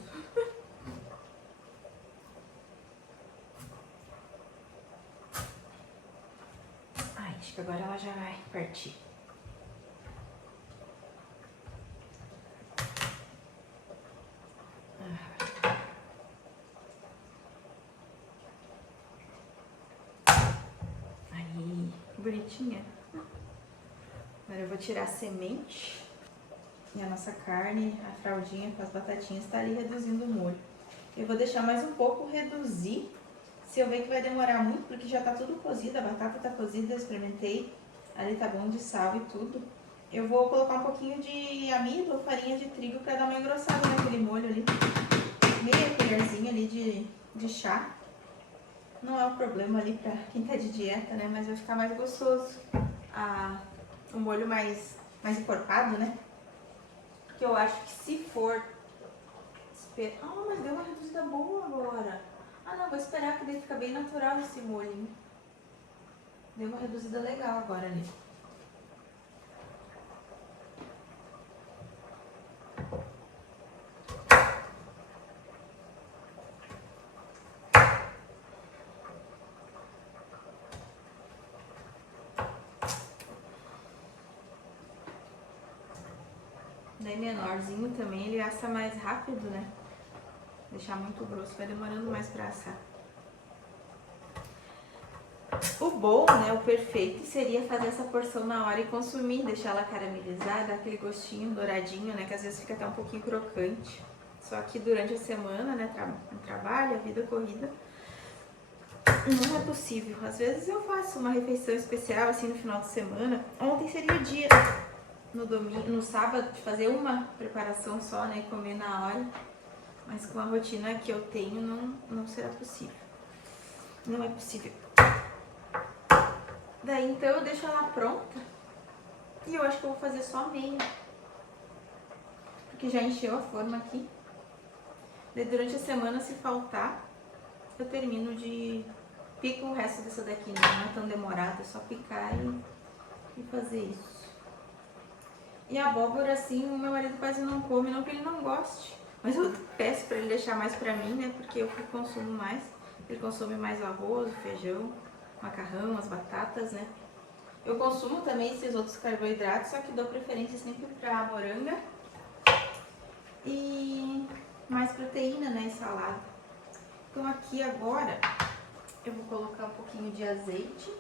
Ai, acho que agora ela já vai partir. Aí, bonitinha. Agora eu vou tirar a semente. E a nossa carne, a fraldinha com as batatinhas, tá ali reduzindo o molho. Eu vou deixar mais um pouco reduzir, Se eu ver que vai demorar muito, porque já tá tudo cozido, a batata tá cozida, eu experimentei, ali tá bom de sal e tudo. Eu vou colocar um pouquinho de amido ou farinha de trigo pra dar uma engrossada naquele molho ali. Meia colherzinha ali de chá. Não é um problema ali pra quem tá de dieta, né? Mas vai ficar mais gostoso. O molho mais encorpado, né? Porque eu acho que se for... Ah, mas deu uma reduzida boa agora. Ah, não, vou esperar que daí fica bem natural esse molho. Deu uma reduzida legal agora ali. Daí menorzinho também, ele assa mais rápido, né? Deixar muito grosso, vai demorando mais pra assar. O bom, né, o perfeito, seria fazer essa porção na hora e consumir, deixar ela caramelizar, dar aquele gostinho douradinho, né, que às vezes fica até um pouquinho crocante. Só que durante a semana, né, trabalho, a vida corrida, não é possível. Às vezes eu faço uma refeição especial, assim, no final de semana. Ontem seria o dia, no sábado, de fazer uma preparação só, né, e comer na hora. Mas com a rotina que eu tenho, não será possível. Não é possível. Daí, então, eu deixo ela pronta. E eu acho que eu vou fazer só meia. Porque já encheu a forma aqui. Daí, durante a semana, se faltar, eu termino de... Pico o resto dessa daqui, né? Não é tão demorado, é só picar e fazer isso. E a abóbora, assim, o meu marido quase não come, não que ele não goste. Mas eu peço pra ele deixar mais pra mim, né? Porque eu que consumo mais. Ele consome mais o arroz, o feijão, o macarrão, as batatas, né? Eu consumo também esses outros carboidratos, só que dou preferência sempre pra moranga. E mais proteína, né? Salada. Então aqui agora eu vou colocar um pouquinho de azeite.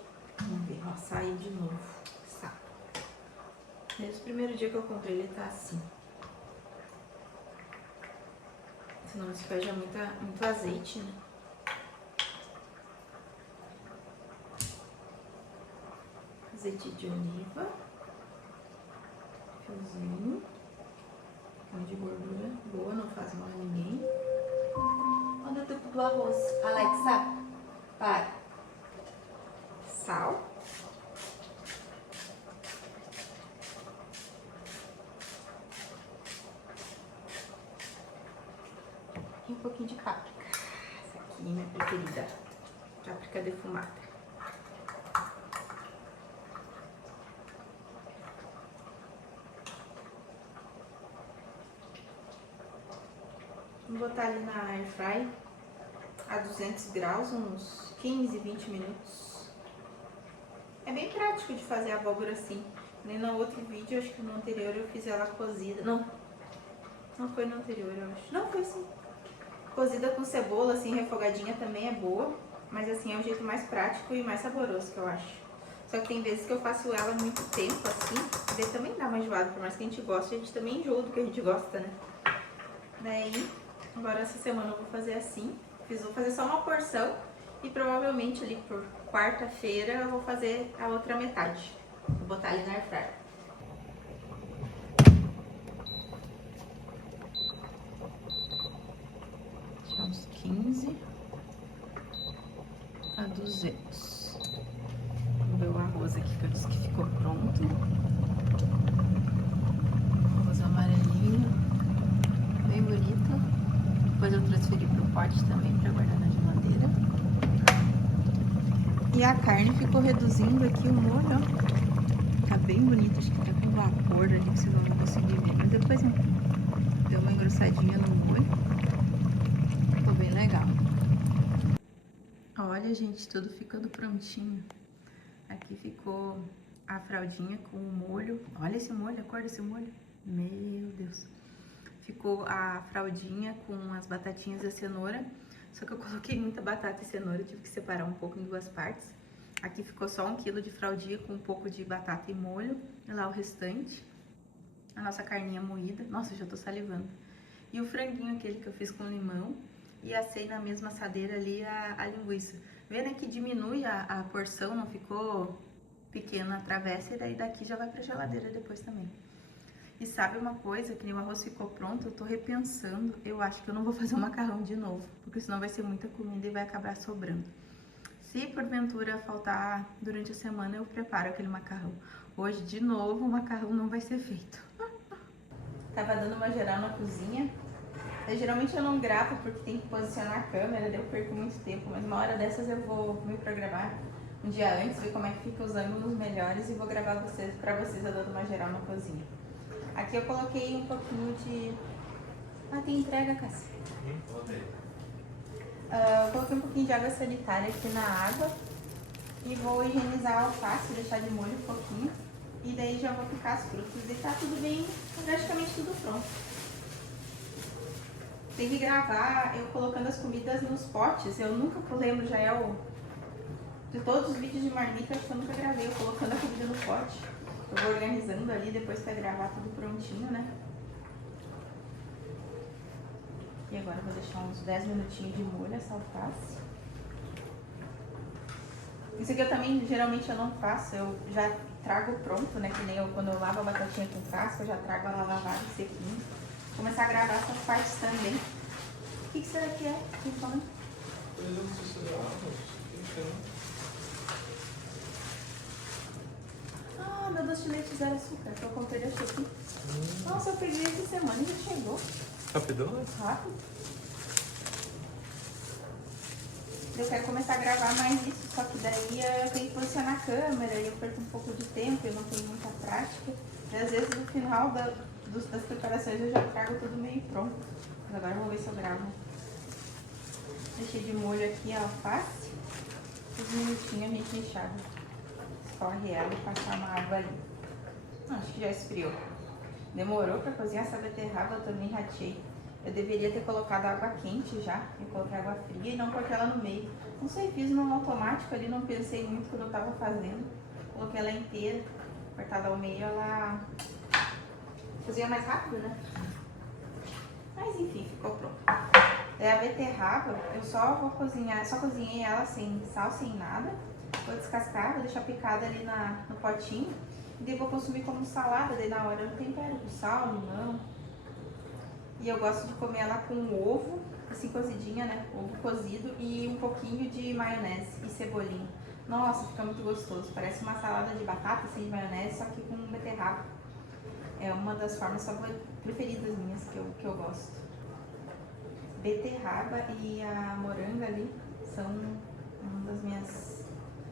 Vamos ver, ó, saiu de novo. Saco. Desde o primeiro dia que eu comprei ele tá assim. Senão despeja muito azeite, né? Azeite de oliva. Fiozinho. Pão de gordura boa, não faz mal a ninguém. Onde é o tubo do arroz? Alexa, para. Sal. E um pouquinho de páprica. Essa aqui é minha preferida. Páprica defumada. Vou botar ali na air fry a 200 graus, uns 15, 20 minutos. É bem prático de fazer a abóbora assim. Nem no outro vídeo, acho que no anterior eu fiz ela cozida. Não foi no anterior, eu acho. Não, foi sim. Cozida com cebola, assim, refogadinha também é boa. Mas assim, é o jeito mais prático e mais saboroso que eu acho. Só que tem vezes que eu faço ela muito tempo, assim. E daí também dá uma enjoada, por mais que a gente goste, a gente também enjoa do que a gente gosta, né? Daí, agora essa semana eu vou fazer assim. Vou fazer só uma porção. E provavelmente ali por quarta-feira eu vou fazer a outra metade. Vou botar ali na air fryer. Deixar uns 15 a 200. Vou ver o arroz aqui que eu disse que ficou pronto. Arroz amarelinho, bem bonito. Depois eu transferi pro pote também para guardar na geladeira. E a carne ficou reduzindo aqui o molho, ó. Tá bem bonito, acho que tá com vapor ali que vocês vão conseguir ver. Mas depois deu uma engrossadinha no molho. Ficou bem legal. Olha, gente, tudo ficando prontinho. Aqui ficou a fraldinha com o molho. Olha esse molho, a cor desse molho. Meu Deus. Ficou a fraldinha com as batatinhas e a cenoura. Só que eu coloquei muita batata e cenoura, tive que separar um pouco em duas partes. Aqui ficou só 1 quilo de fraldinha com um pouco de batata e molho. E lá o restante. A nossa carninha moída. Nossa, já tô salivando. E o franguinho aquele que eu fiz com limão. e assei na mesma assadeira ali a linguiça. Vendo que diminui a porção, não ficou pequena a travessa, e daí daqui já vai pra geladeira depois também. E sabe uma coisa, que nem o arroz ficou pronto, eu tô repensando, eu acho que eu não vou fazer o macarrão de novo, porque senão vai ser muita comida e vai acabar sobrando. Se porventura faltar durante a semana, eu preparo aquele macarrão. Hoje, de novo, o macarrão não vai ser feito. Tava dando uma geral na cozinha. Geralmente eu não gravo porque tem que posicionar a câmera, daí eu perco muito tempo, mas uma hora dessas eu vou me programar um dia antes, ver como é que fica os ângulos melhores e vou gravar pra vocês eu dando uma geral na cozinha. Aqui eu coloquei um pouquinho de... Ah, tem entrega, Cássia. Eu coloquei um pouquinho de água sanitária aqui na água e vou higienizar a alface, deixar de molho um pouquinho. E daí já vou picar as frutas e tá tudo bem, praticamente tudo pronto. Tem que gravar eu colocando as comidas nos potes. Eu nunca lembro, já é o... De todos os vídeos de marmita, acho que eu nunca gravei eu colocando a comida no pote. Eu vou organizando ali depois pra gravar tudo prontinho, né? E agora eu vou deixar uns 10 minutinhos de molho essa alface. Isso aqui eu também, geralmente eu não faço, eu já trago pronto, né? Que nem eu, quando eu lavo a batatinha com casca, eu já trago ela lavada e sequinha. Vou começar a gravar essas partes também. O que será que é? Quem falando? Ah, meu doce de leite zero açúcar, que eu comprei da Shopee. Nossa, eu peguei essa semana e já chegou. Rapidão, né? Rápido. Eu quero começar a gravar mais isso, só que daí eu tenho que posicionar a câmera e eu perco um pouco de tempo, eu não tenho muita prática. E às vezes no final das preparações eu já trago tudo meio pronto. Mas agora vamos ver se eu gravo. Deixei de molho aqui a alface. Uns minutinhos a gente enxágua. Escorre ela e passar uma água ali. Acho que já esfriou. Demorou pra cozinhar essa beterraba, eu também ratei. Eu deveria ter colocado água quente já, eu coloquei água fria e não coloquei ela no meio. Não sei, fiz no automático ali, não pensei muito quando eu tava fazendo. Coloquei ela inteira, cortada ao meio, ela cozinha mais rápido, né? Mas enfim, ficou pronto. É a beterraba, eu só vou cozinhar, só cozinhei ela sem sal, sem nada. Vou descascar, vou deixar picada ali no potinho. E daí vou consumir como salada, daí na hora eu tempero com sal, limão. E eu gosto de comer ela com ovo, assim cozidinha, né? Ovo cozido e um pouquinho de maionese e cebolinha. Nossa, fica muito gostoso. Parece uma salada de batata, assim, de maionese, só que com beterraba. É uma das formas preferidas minhas que eu gosto. Beterraba e a moranga ali são uma das minhas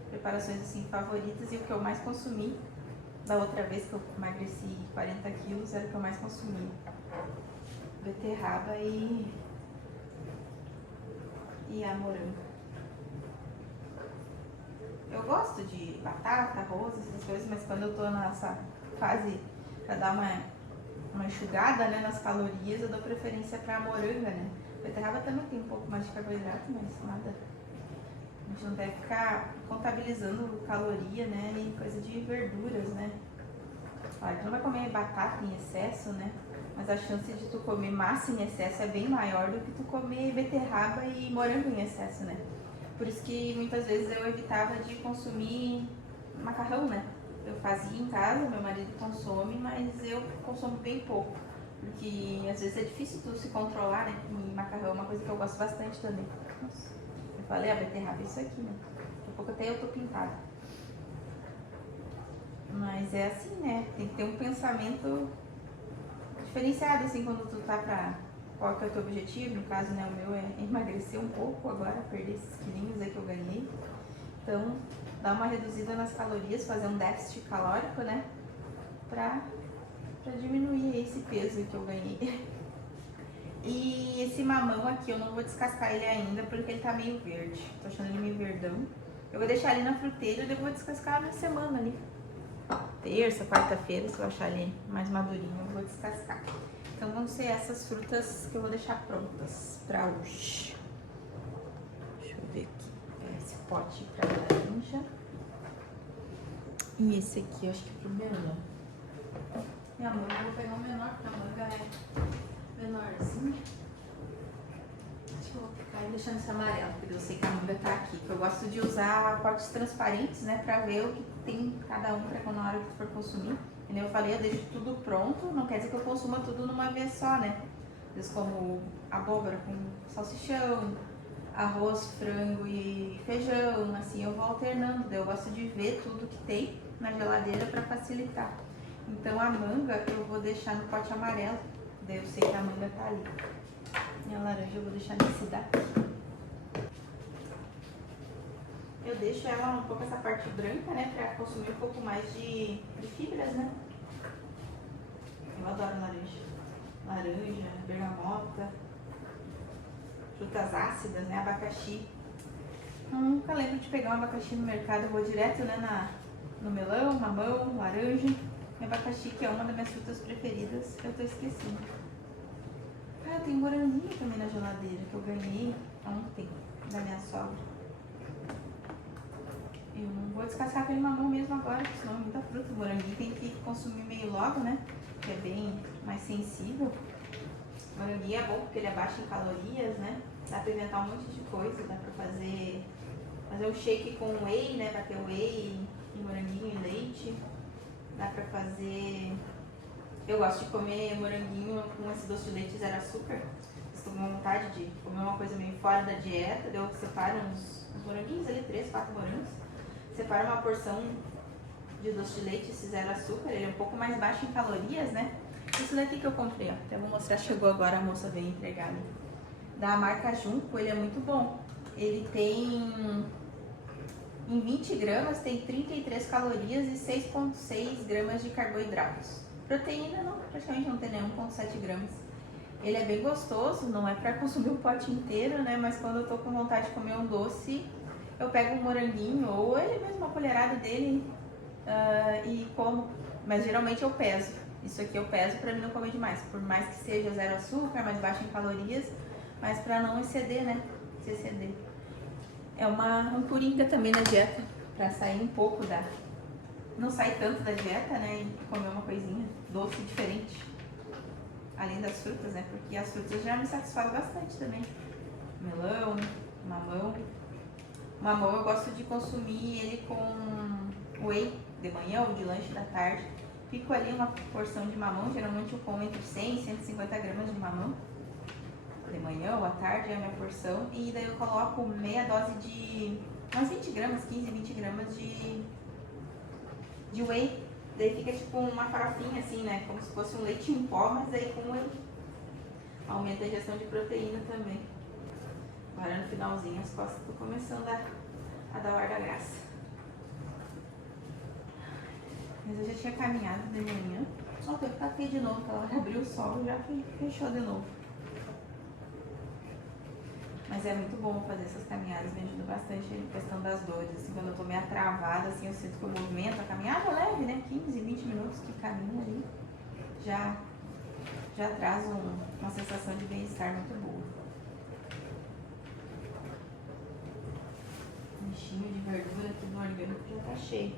preparações, assim, favoritas e o que eu mais consumi. Da outra vez que eu emagreci 40 quilos, era o que eu mais consumi. Beterraba e a moranga. Eu gosto de batata, arroz, essas coisas, mas quando eu tô nessa fase pra dar uma enxugada, né, nas calorias, eu dou preferência pra moranga, né? Beterraba também tem um pouco mais de carboidrato, mas nada. A gente não deve ficar contabilizando caloria, né, e coisa de verduras, né? Olha, tu não vai comer batata em excesso, né? Mas a chance de tu comer massa em excesso é bem maior do que tu comer beterraba e morango em excesso, né? Por isso que muitas vezes eu evitava de consumir macarrão, né? Eu fazia em casa, meu marido consome, mas eu consumo bem pouco. Porque às vezes é difícil tu se controlar, né? E macarrão é uma coisa que eu gosto bastante também. Nossa, eu falei, a beterraba é isso aqui, né? Daqui a pouco até eu tô pintada. Mas é assim, né? Tem que ter um pensamento diferenciado, assim, quando tu tá qual que é o teu objetivo. No caso, né, o meu é emagrecer um pouco agora, perder esses quilinhos aí que eu ganhei. Então, dar uma reduzida nas calorias, fazer um déficit calórico, né, pra diminuir esse peso que eu ganhei. E esse mamão aqui, eu não vou descascar ele ainda, porque ele tá meio verde. Tô achando ele meio verdão. Eu vou deixar ele na fruteira e depois vou descascar na semana ali. Terça, quarta-feira, se eu achar ele mais madurinho, eu vou descascar. Então vão ser essas frutas que eu vou deixar prontas pra hoje. Deixa eu ver aqui. Esse pote pra laranja. E esse aqui, eu acho que é pro melão. E a manga eu vou pegar o menor, porque a manga é menorzinha. acho que eu vou ficar deixando esse amarelo, porque eu sei que a manga tá aqui. Eu gosto de usar potes transparentes, né, pra ver o que tem cada um pra quando na hora que for consumir. Como eu falei, eu deixo tudo pronto, não quer dizer que eu consuma tudo numa vez só, né? Às vezes como abóbora com salsichão, arroz, frango e feijão, assim eu vou alternando. Daí eu gosto de ver tudo que tem na geladeira pra facilitar. Então a manga eu vou deixar no pote amarelo, daí eu sei que a manga tá ali. E a laranja eu vou deixar nesse daqui. Eu deixo ela um pouco essa parte branca, né, pra consumir um pouco mais de fibras, né. Eu adoro laranja. Laranja, bergamota, frutas ácidas, né, abacaxi. Eu nunca lembro de pegar um abacaxi no mercado, eu vou direto, né, no melão, mamão, laranja. E abacaxi, que é uma das minhas frutas preferidas, eu tô esquecendo. Ah, tem moranguinho também na geladeira, que eu ganhei ontem, da minha sogra. Eu não vou descascar aquele mamão mesmo agora, porque senão é muita fruta. O moranguinho tem que consumir meio logo, né? Que é bem mais sensível. O moranguinho é bom porque ele é baixo em calorias, né? Dá pra inventar um monte de coisa, dá pra fazer um shake com whey, né? Bater whey e moranguinho e leite. Dá pra fazer... Eu gosto de comer moranguinho com esse doce de leite zero açúcar. Estou com vontade de comer uma coisa meio fora da dieta. Eu separo uns moranguinhos ali, 3, 4 morangos. Separo uma porção de doce de leite, esse zero açúcar. Ele é um pouco mais baixo em calorias, né? Esse daqui que eu comprei, ó. Até vou mostrar, chegou agora, a moça veio entregar ali. Da marca Junco, ele é muito bom. Ele tem... Em 20 gramas tem 33 calorias e 6,6 gramas de carboidratos. Proteína não, praticamente não tem nenhum, 1,7 gramas. Ele é bem gostoso, não é para consumir um pote inteiro, né? Mas quando eu tô com vontade de comer um doce, eu pego um moranguinho ou ele mesmo, uma colherada dele e como. Mas geralmente eu peso. Isso aqui eu peso para mim não comer demais. Por mais que seja zero açúcar, mais baixo em calorias, mas para não exceder, né? Se exceder. É um coringa também na dieta, para sair um pouco da... Não sair tanto da dieta, né? E comer uma coisinha doce diferente. Além das frutas, né? Porque as frutas já me satisfazem bastante também. Melão, mamão. Mamão eu gosto de consumir ele com whey de manhã ou de lanche da tarde. Pico ali uma porção de mamão, geralmente eu como entre 100 e 150 gramas de mamão. De manhã ou à tarde é a minha porção. E daí eu coloco meia dose de... umas 20 gramas, 15, 20 gramas de whey. Daí fica tipo uma farofinha assim, né? Como se fosse um leite em pó, mas aí com whey. Aumenta a ingestão de proteína também. Agora no finalzinho as costas estão começando a dar o ar da graça. Mas eu já tinha caminhado de manhã. Ó, eu catei de novo, aquela hora abriu o sol e já fechou de novo. Mas é muito bom fazer essas caminhadas, me ajuda bastante em questão das dores. Assim, quando eu tô meio travada, assim, eu sinto que o movimento, a caminhada leve, né? 15, 20 minutos que caminho ali, já traz uma sensação de bem-estar muito boa. O lixinho de verdura aqui do orgânico já tá cheio.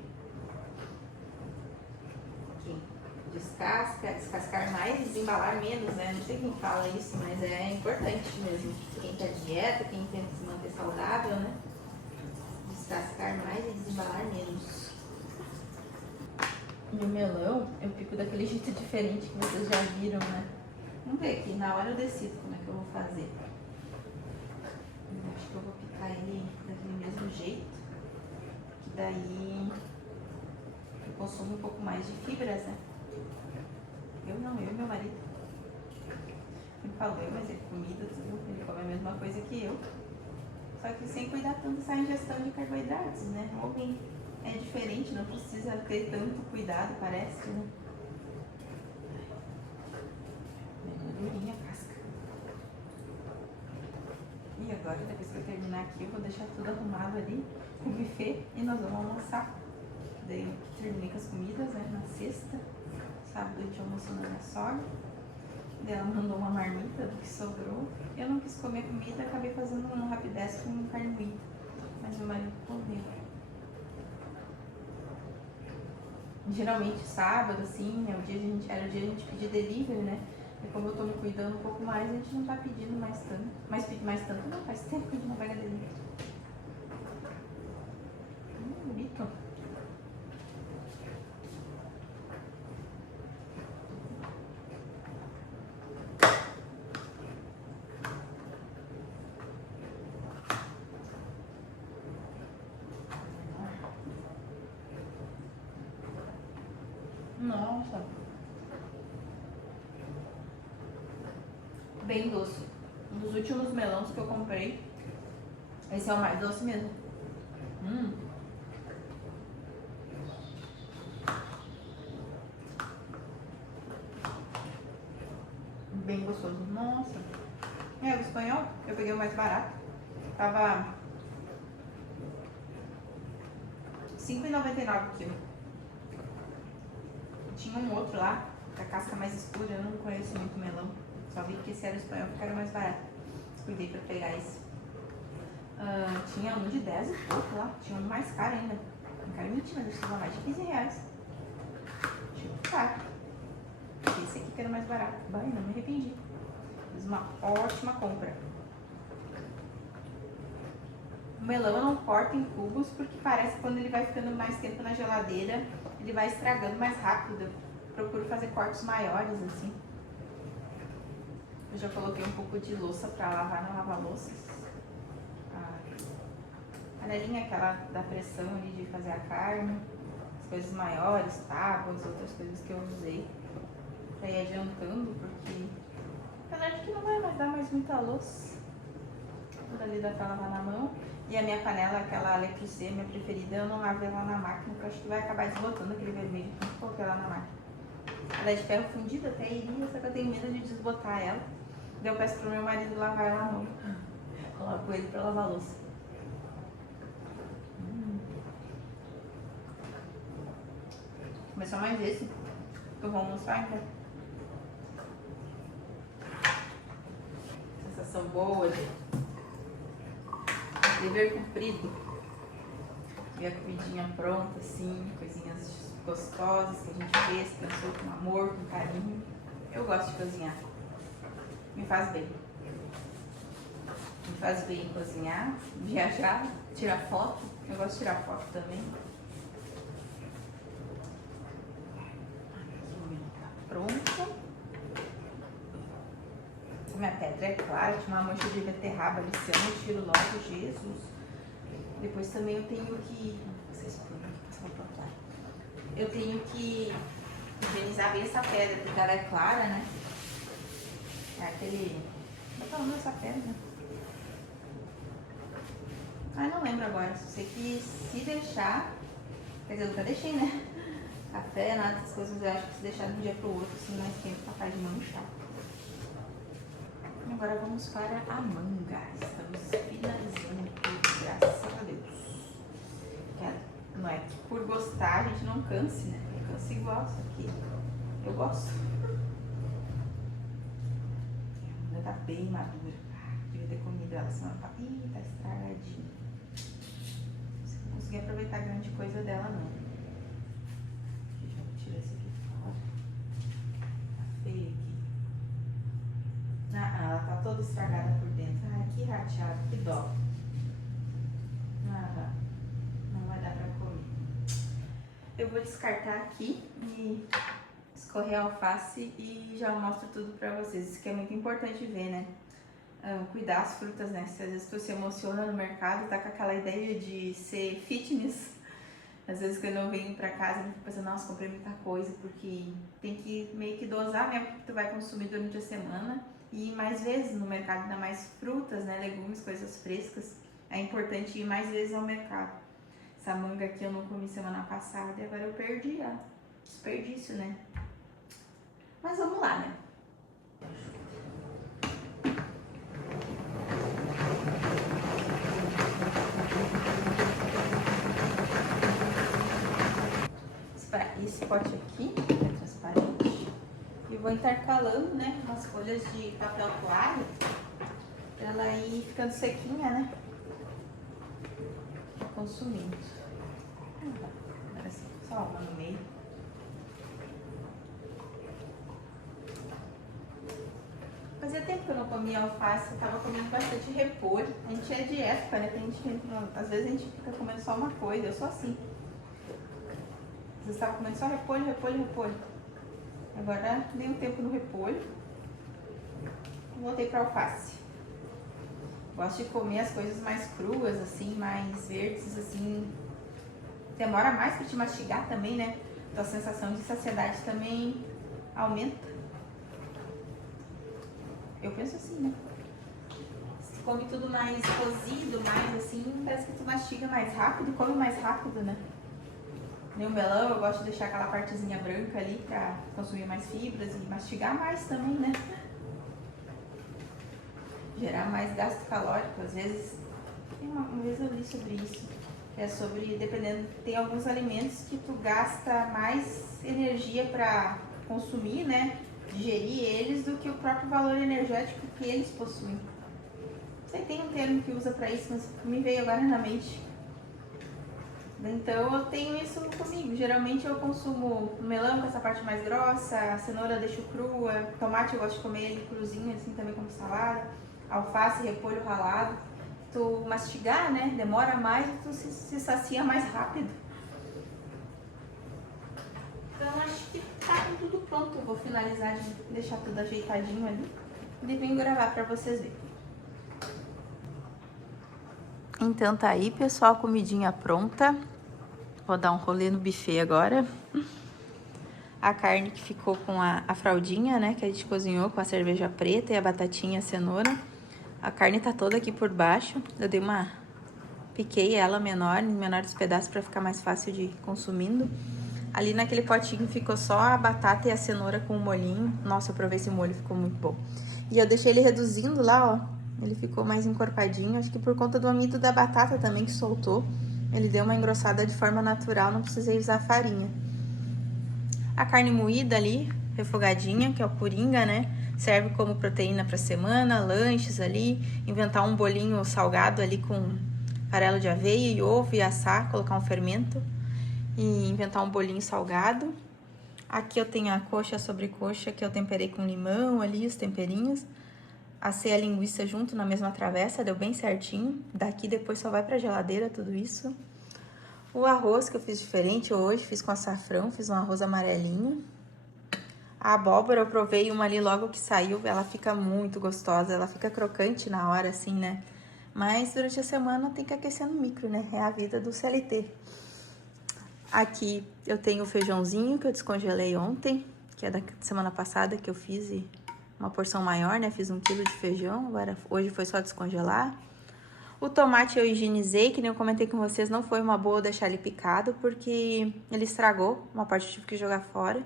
Aqui, descascar mais, desembalar menos, né? Não sei quem fala isso, mas é importante mesmo. Quem quer dieta, quem tenta se manter saudável, né? Descascar mais e desembalar menos. E o melão, eu pico daquele jeito diferente que vocês já viram, né? Vamos ver aqui, na hora eu decido como é que eu vou fazer. Eu acho que eu vou picar ele daquele mesmo jeito, que daí eu consumo um pouco mais de fibras, né? Eu e meu marido. Ele falou, mas ele comida, tudo, ele come a mesma coisa que eu. Só que sem cuidar tanto dessa ingestão de carboidratos, né? Homem é diferente, não precisa ter tanto cuidado, parece, né? É durinha a casca. E agora, depois que eu terminar aqui, eu vou deixar tudo arrumado ali, com o buffet, e nós vamos almoçar. Daí eu terminei com as comidas, né? Na sexta. Sábado a gente almoçou na minha sogra. Daí ela mandou uma marmita do que sobrou. Eu não quis comer comida, acabei fazendo um rapidez com carne moída. Mas meu marido comeu. Geralmente sábado, assim, era o dia a gente pedir delivery, né? E como eu tô me cuidando um pouco mais, a gente não tá pedindo mais tanto. Mas pedir mais tanto não, faz tempo que a gente não pega dele. Bonito. Nossa. Bem doce. Um dos últimos melões que eu comprei, esse é o mais doce mesmo. Bem gostoso. Nossa. É, o espanhol, eu peguei o mais barato. Tava R$5,99 o quilo. Tinha um outro lá, da casca mais escura, eu não conheço muito melão. Só vi que esse era o espanhol, porque era mais barato. Cuidei pra pegar esse. Tinha um de 10 e pouco lá, tinha um mais caro ainda. Um caro mentira, mas custava mais de R$15. Tipo, caro. Esse aqui que era mais barato. Vai, não me arrependi. Fiz uma ótima compra. O melão eu não corto em cubos porque parece que quando ele vai ficando mais tempo na geladeira, ele vai estragando mais rápido. Eu procuro fazer cortes maiores assim. Eu já coloquei um pouco de louça pra lavar na lava-louças. A panelinha aquela da pressão ali de fazer a carne. As coisas maiores, tábuas, outras coisas que eu usei. Pra ir adiantando, porque apesar de que não vai mais dar mais muita louça. Tudo ali dá pra lavar na mão. E a minha panela, aquela Electricê, minha preferida, eu não lavo ela na máquina, porque eu acho que vai acabar desbotando aquele vermelho que eu coloquei lá na máquina. Ela é de ferro fundido, até iria, só que eu tenho medo de desbotar ela. Daí eu peço pro meu marido lavar ela à mão. Coloco ele pra lavar a louça. Começou mais esse, que eu vou almoçar ainda. Sensação boa de dever cumprido. E a comidinha pronta, assim, coisinhas gostosas que a gente fez, pensou com amor, com carinho. Eu gosto de cozinhar. Me faz bem. Me faz bem cozinhar, viajar, tirar foto. Eu gosto de tirar foto também. Pronto. Minha pedra é clara, tinha uma mancha de beterraba ali, se eu tiro logo, Jesus. Depois também eu tenho que... Vocês eu tenho que higienizar bem essa pedra, porque ela é clara, né? É aquele... Como é que é o nome dessa pedra? Não lembro agora. Só sei que se deixar... Quer dizer, eu nunca deixei, né? Café, nada dessas coisas, mas eu acho que se deixar de um dia pro outro, assim, mais tempo, capaz de manchar. Agora vamos para a manga. Estamos finalizando tudo, graças a Deus. Não é que por gostar a gente não canse, né? Eu canso igual, só que eu gosto. A manga tá bem madura. Devia ter comido ela, senão ela tá... Ih, tá estragadinha. Não consegui aproveitar grande coisa dela, não. Deixa eu tirar esse aqui fora. Tá feio aqui. Ela tá toda estragada por dentro. Ai, que rateado, que dó. Não vai dar pra comer. Eu vou descartar aqui e escorrer a alface e já mostro tudo pra vocês. Isso que é muito importante ver, né? Cuidar as frutas, né? Se às vezes tu se emociona no mercado, tá com aquela ideia de ser fitness. Às vezes quando eu venho pra casa, eu fico pensando, nossa, comprei muita coisa, porque tem que meio que dosar, né? O que tu vai consumir durante a semana. E ir mais vezes no mercado, ainda mais frutas, né? Legumes, coisas frescas. É importante ir mais vezes ao mercado. Essa manga aqui eu não comi semana passada e agora eu perdi, ó. Desperdício, né? Mas vamos lá, né? Esse pote aqui é transparente. E vou intercalando, né, umas folhas de papel toalha pra ela ir ficando sequinha, né? Consumindo. Agora sim, só uma no meio. Fazia tempo que eu não comia alface, eu tava comendo bastante repolho. A gente é de época, né? Tem gente que, às vezes a gente fica comendo só uma coisa, eu sou assim. Às vezes tava comendo só repolho, repolho, repolho. Agora dei um tempo no repolho e voltei pra alface. Gosto de comer as coisas mais cruas, assim, mais verdes, assim. Demora mais pra te mastigar também, né? Então a sensação de saciedade também aumenta. Eu penso assim, né? Se tu come tudo mais cozido, mais assim, parece que tu mastiga mais rápido e come mais rápido, né? Nem o melão, eu gosto de deixar aquela partezinha branca ali pra consumir mais fibras e mastigar mais também, né? Gerar mais gasto calórico. Às vezes, uma vez eu li sobre isso. É sobre, dependendo, tem alguns alimentos que tu gasta mais energia pra consumir, né? Digerir eles do que o próprio valor energético que eles possuem. Não sei, tem um termo que usa pra isso, mas me veio agora na mente. Então eu tenho isso comigo. Geralmente eu consumo melão com essa parte mais grossa, a cenoura eu deixo crua, tomate eu gosto de comer ele cruzinho, assim também como salada, alface, repolho ralado. Tu mastigar, né? Demora mais e tu se sacia mais rápido. Então acho que tá com tudo pronto. Eu vou finalizar de deixar tudo ajeitadinho ali e vim gravar pra vocês verem. Então tá aí, pessoal, comidinha pronta. Vou dar um rolê no buffet agora. A carne que ficou com a fraldinha, né, que a gente cozinhou com a cerveja preta e a batatinha, a cenoura. A carne tá toda aqui por baixo. Eu dei piquei ela em menores pedaços pra ficar mais fácil de ir consumindo. Ali naquele potinho ficou só a batata e a cenoura com o molhinho. Nossa, eu provei esse molho, ficou muito bom. E eu deixei ele reduzindo lá, ó. Ele ficou mais encorpadinho. Acho que por conta do amido da batata também que soltou. Ele deu uma engrossada de forma natural, não precisei usar farinha. A carne moída ali, refogadinha, que é o coringa, né? Serve como proteína pra semana, lanches ali. Inventar um bolinho salgado ali com farelo de aveia e ovo e assar, colocar um fermento. E inventar um bolinho salgado. Aqui eu tenho a coxa sobre coxa que eu temperei com limão ali, os temperinhos. Assei a linguiça junto na mesma travessa, deu bem certinho. Daqui depois só vai pra geladeira tudo isso. O arroz que eu fiz diferente hoje, fiz com açafrão, fiz um arroz amarelinho. A abóbora eu provei uma ali logo que saiu, ela fica muito gostosa, ela fica crocante na hora assim, né? Mas durante a semana tem que aquecer no micro, né? É a vida do CLT. Aqui eu tenho o feijãozinho que eu descongelei ontem, que é da semana passada que eu fiz uma porção maior, né? Fiz 1 quilo de feijão, agora hoje foi só descongelar. O tomate eu higienizei, que nem eu comentei com vocês, não foi uma boa deixar ele picado, porque ele estragou, uma parte eu tive que jogar fora.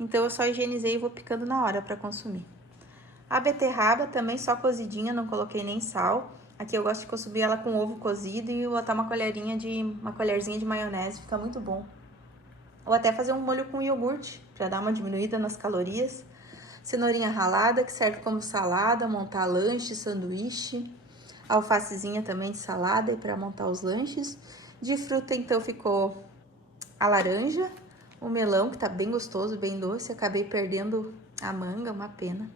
Então eu só higienizei e vou picando na hora para consumir. A beterraba também só cozidinha, não coloquei nem sal. Aqui eu gosto de consumir ela com ovo cozido e botar uma colherzinha de maionese, fica muito bom. Ou até fazer um molho com iogurte, para dar uma diminuída nas calorias. Cenourinha ralada, que serve como salada, montar lanche, sanduíche. Alfacezinha também de salada para montar os lanches. De fruta, então, ficou a laranja, o melão, que tá bem gostoso, bem doce. Acabei perdendo a manga, uma pena.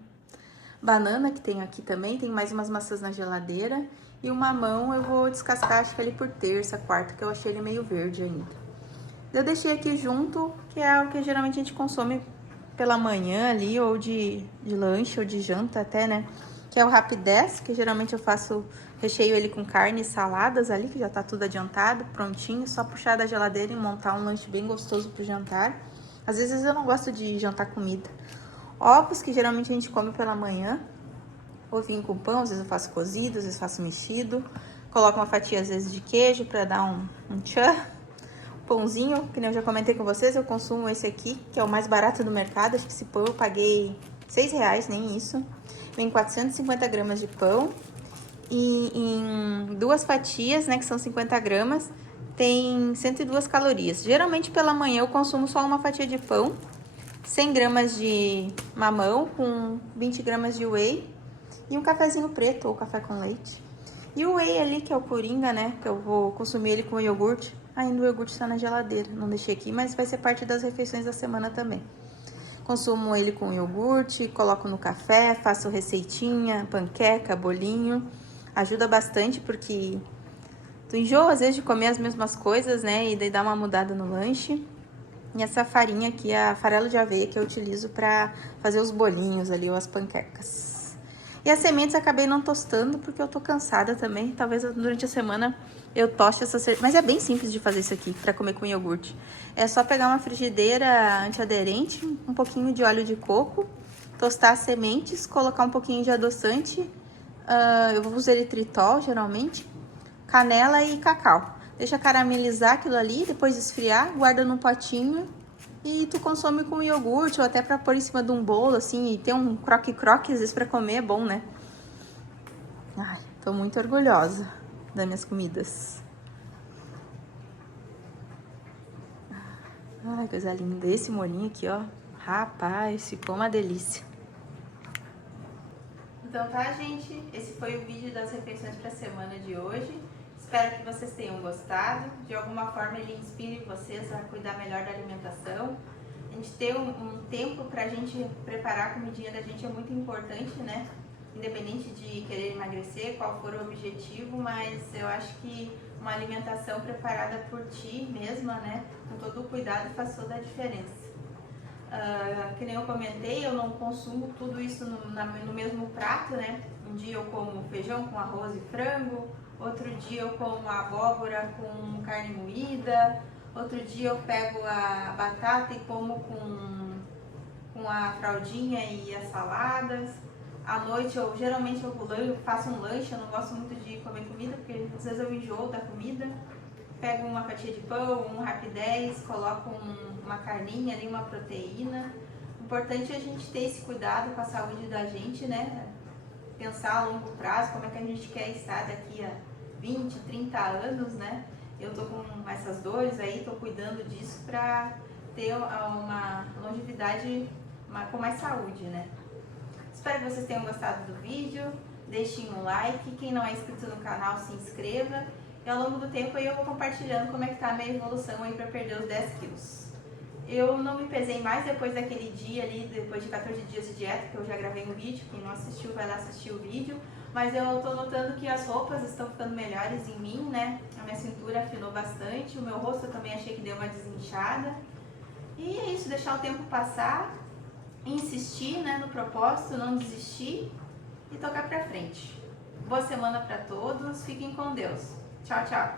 Banana, que tem aqui também, tem mais umas maçãs na geladeira. E o mamão eu vou descascar, acho que ali por terça, quarta, que eu achei ele meio verde ainda. Eu deixei aqui junto, que é o que geralmente a gente consome pela manhã ali, ou de lanche, ou de janta até, né? Que é o Rapidez, que geralmente eu recheio ele com carne e saladas ali, que já tá tudo adiantado, prontinho. Só puxar da geladeira e montar um lanche bem gostoso pro jantar. Às vezes eu não gosto de jantar comida. Ovos, que geralmente a gente come pela manhã. Ovinho com pão, às vezes eu faço cozido, às vezes faço mexido. Coloco uma fatia, às vezes, de queijo pra dar um tchan. Pãozinho, que nem eu já comentei com vocês, eu consumo esse aqui, que é o mais barato do mercado. Acho que esse pão eu paguei R$6, nem isso. Vem 450 gramas de pão. E em 2 fatias, né, que são 50 gramas, tem 102 calorias. Geralmente pela manhã eu consumo só uma fatia de pão, 100 gramas de mamão com 20 gramas de whey e um cafezinho preto ou café com leite. E o whey ali, que é o coringa, né, que eu vou consumir ele com iogurte. Ainda o iogurte está na geladeira, não deixei aqui, mas vai ser parte das refeições da semana também. Consumo ele com iogurte, coloco no café, faço receitinha, panqueca, bolinho. Ajuda bastante porque tu enjoa às vezes de comer as mesmas coisas, né? E daí dá uma mudada no lanche. E essa farinha aqui é a farelo de aveia que eu utilizo para fazer os bolinhos ali ou as panquecas. E as sementes acabei não tostando porque eu tô cansada também. Talvez durante a semana eu toste essa... Mas é bem simples de fazer isso aqui para comer com iogurte. É só pegar uma frigideira antiaderente, um pouquinho de óleo de coco, tostar as sementes, colocar um pouquinho de adoçante. Eu uso eritritol geralmente, canela e cacau. Deixa caramelizar aquilo ali, depois esfriar, guarda num potinho e tu consome com iogurte ou até pra pôr em cima de um bolo, assim, e ter um croque-croque, às vezes pra comer é bom, né? Ai, tô muito orgulhosa das minhas comidas. Ai, coisa linda. Esse molhinho aqui, ó, rapaz, ficou uma delícia. Então tá, gente, esse foi o vídeo das refeições pra semana de hoje. Espero que vocês tenham gostado. De alguma forma ele inspire vocês a cuidar melhor da alimentação. A gente ter um tempo pra gente preparar a comidinha da gente é muito importante, né? Independente de querer emagrecer, qual for o objetivo, mas eu acho que uma alimentação preparada por ti mesma, né? Com todo o cuidado faz toda a diferença. Que nem eu comentei, eu não consumo tudo isso no mesmo prato, né? Um dia eu como feijão com arroz e frango, outro dia eu como abóbora com carne moída, outro dia eu pego a batata e como com a fraldinha e as saladas. À noite geralmente eu faço um lanche, eu não gosto muito de comer comida, porque às vezes eu enjoo da comida. Pego uma fatia de pão, um rapidez, coloco uma carninha ali, uma proteína. O importante é a gente ter esse cuidado com a saúde da gente, né? Pensar a longo prazo, como é que a gente quer estar daqui a 20, 30 anos, né? Eu tô com essas dores aí, tô cuidando disso pra ter uma longevidade com mais saúde, né? Espero que vocês tenham gostado do vídeo. Deixem um like. Quem não é inscrito no canal, se inscreva. E ao longo do tempo eu vou compartilhando como é que tá a minha evolução aí pra perder os 10 quilos. Eu não me pesei mais depois daquele dia ali, depois de 14 dias de dieta, que eu já gravei um vídeo. Quem não assistiu, vai lá assistir o vídeo. Mas eu tô notando que as roupas estão ficando melhores em mim, né? A minha cintura afinou bastante, o meu rosto eu também achei que deu uma desinchada. E é isso, deixar o tempo passar, insistir, né, no propósito, não desistir e tocar pra frente. Boa semana pra todos, fiquem com Deus. Tchau, tchau.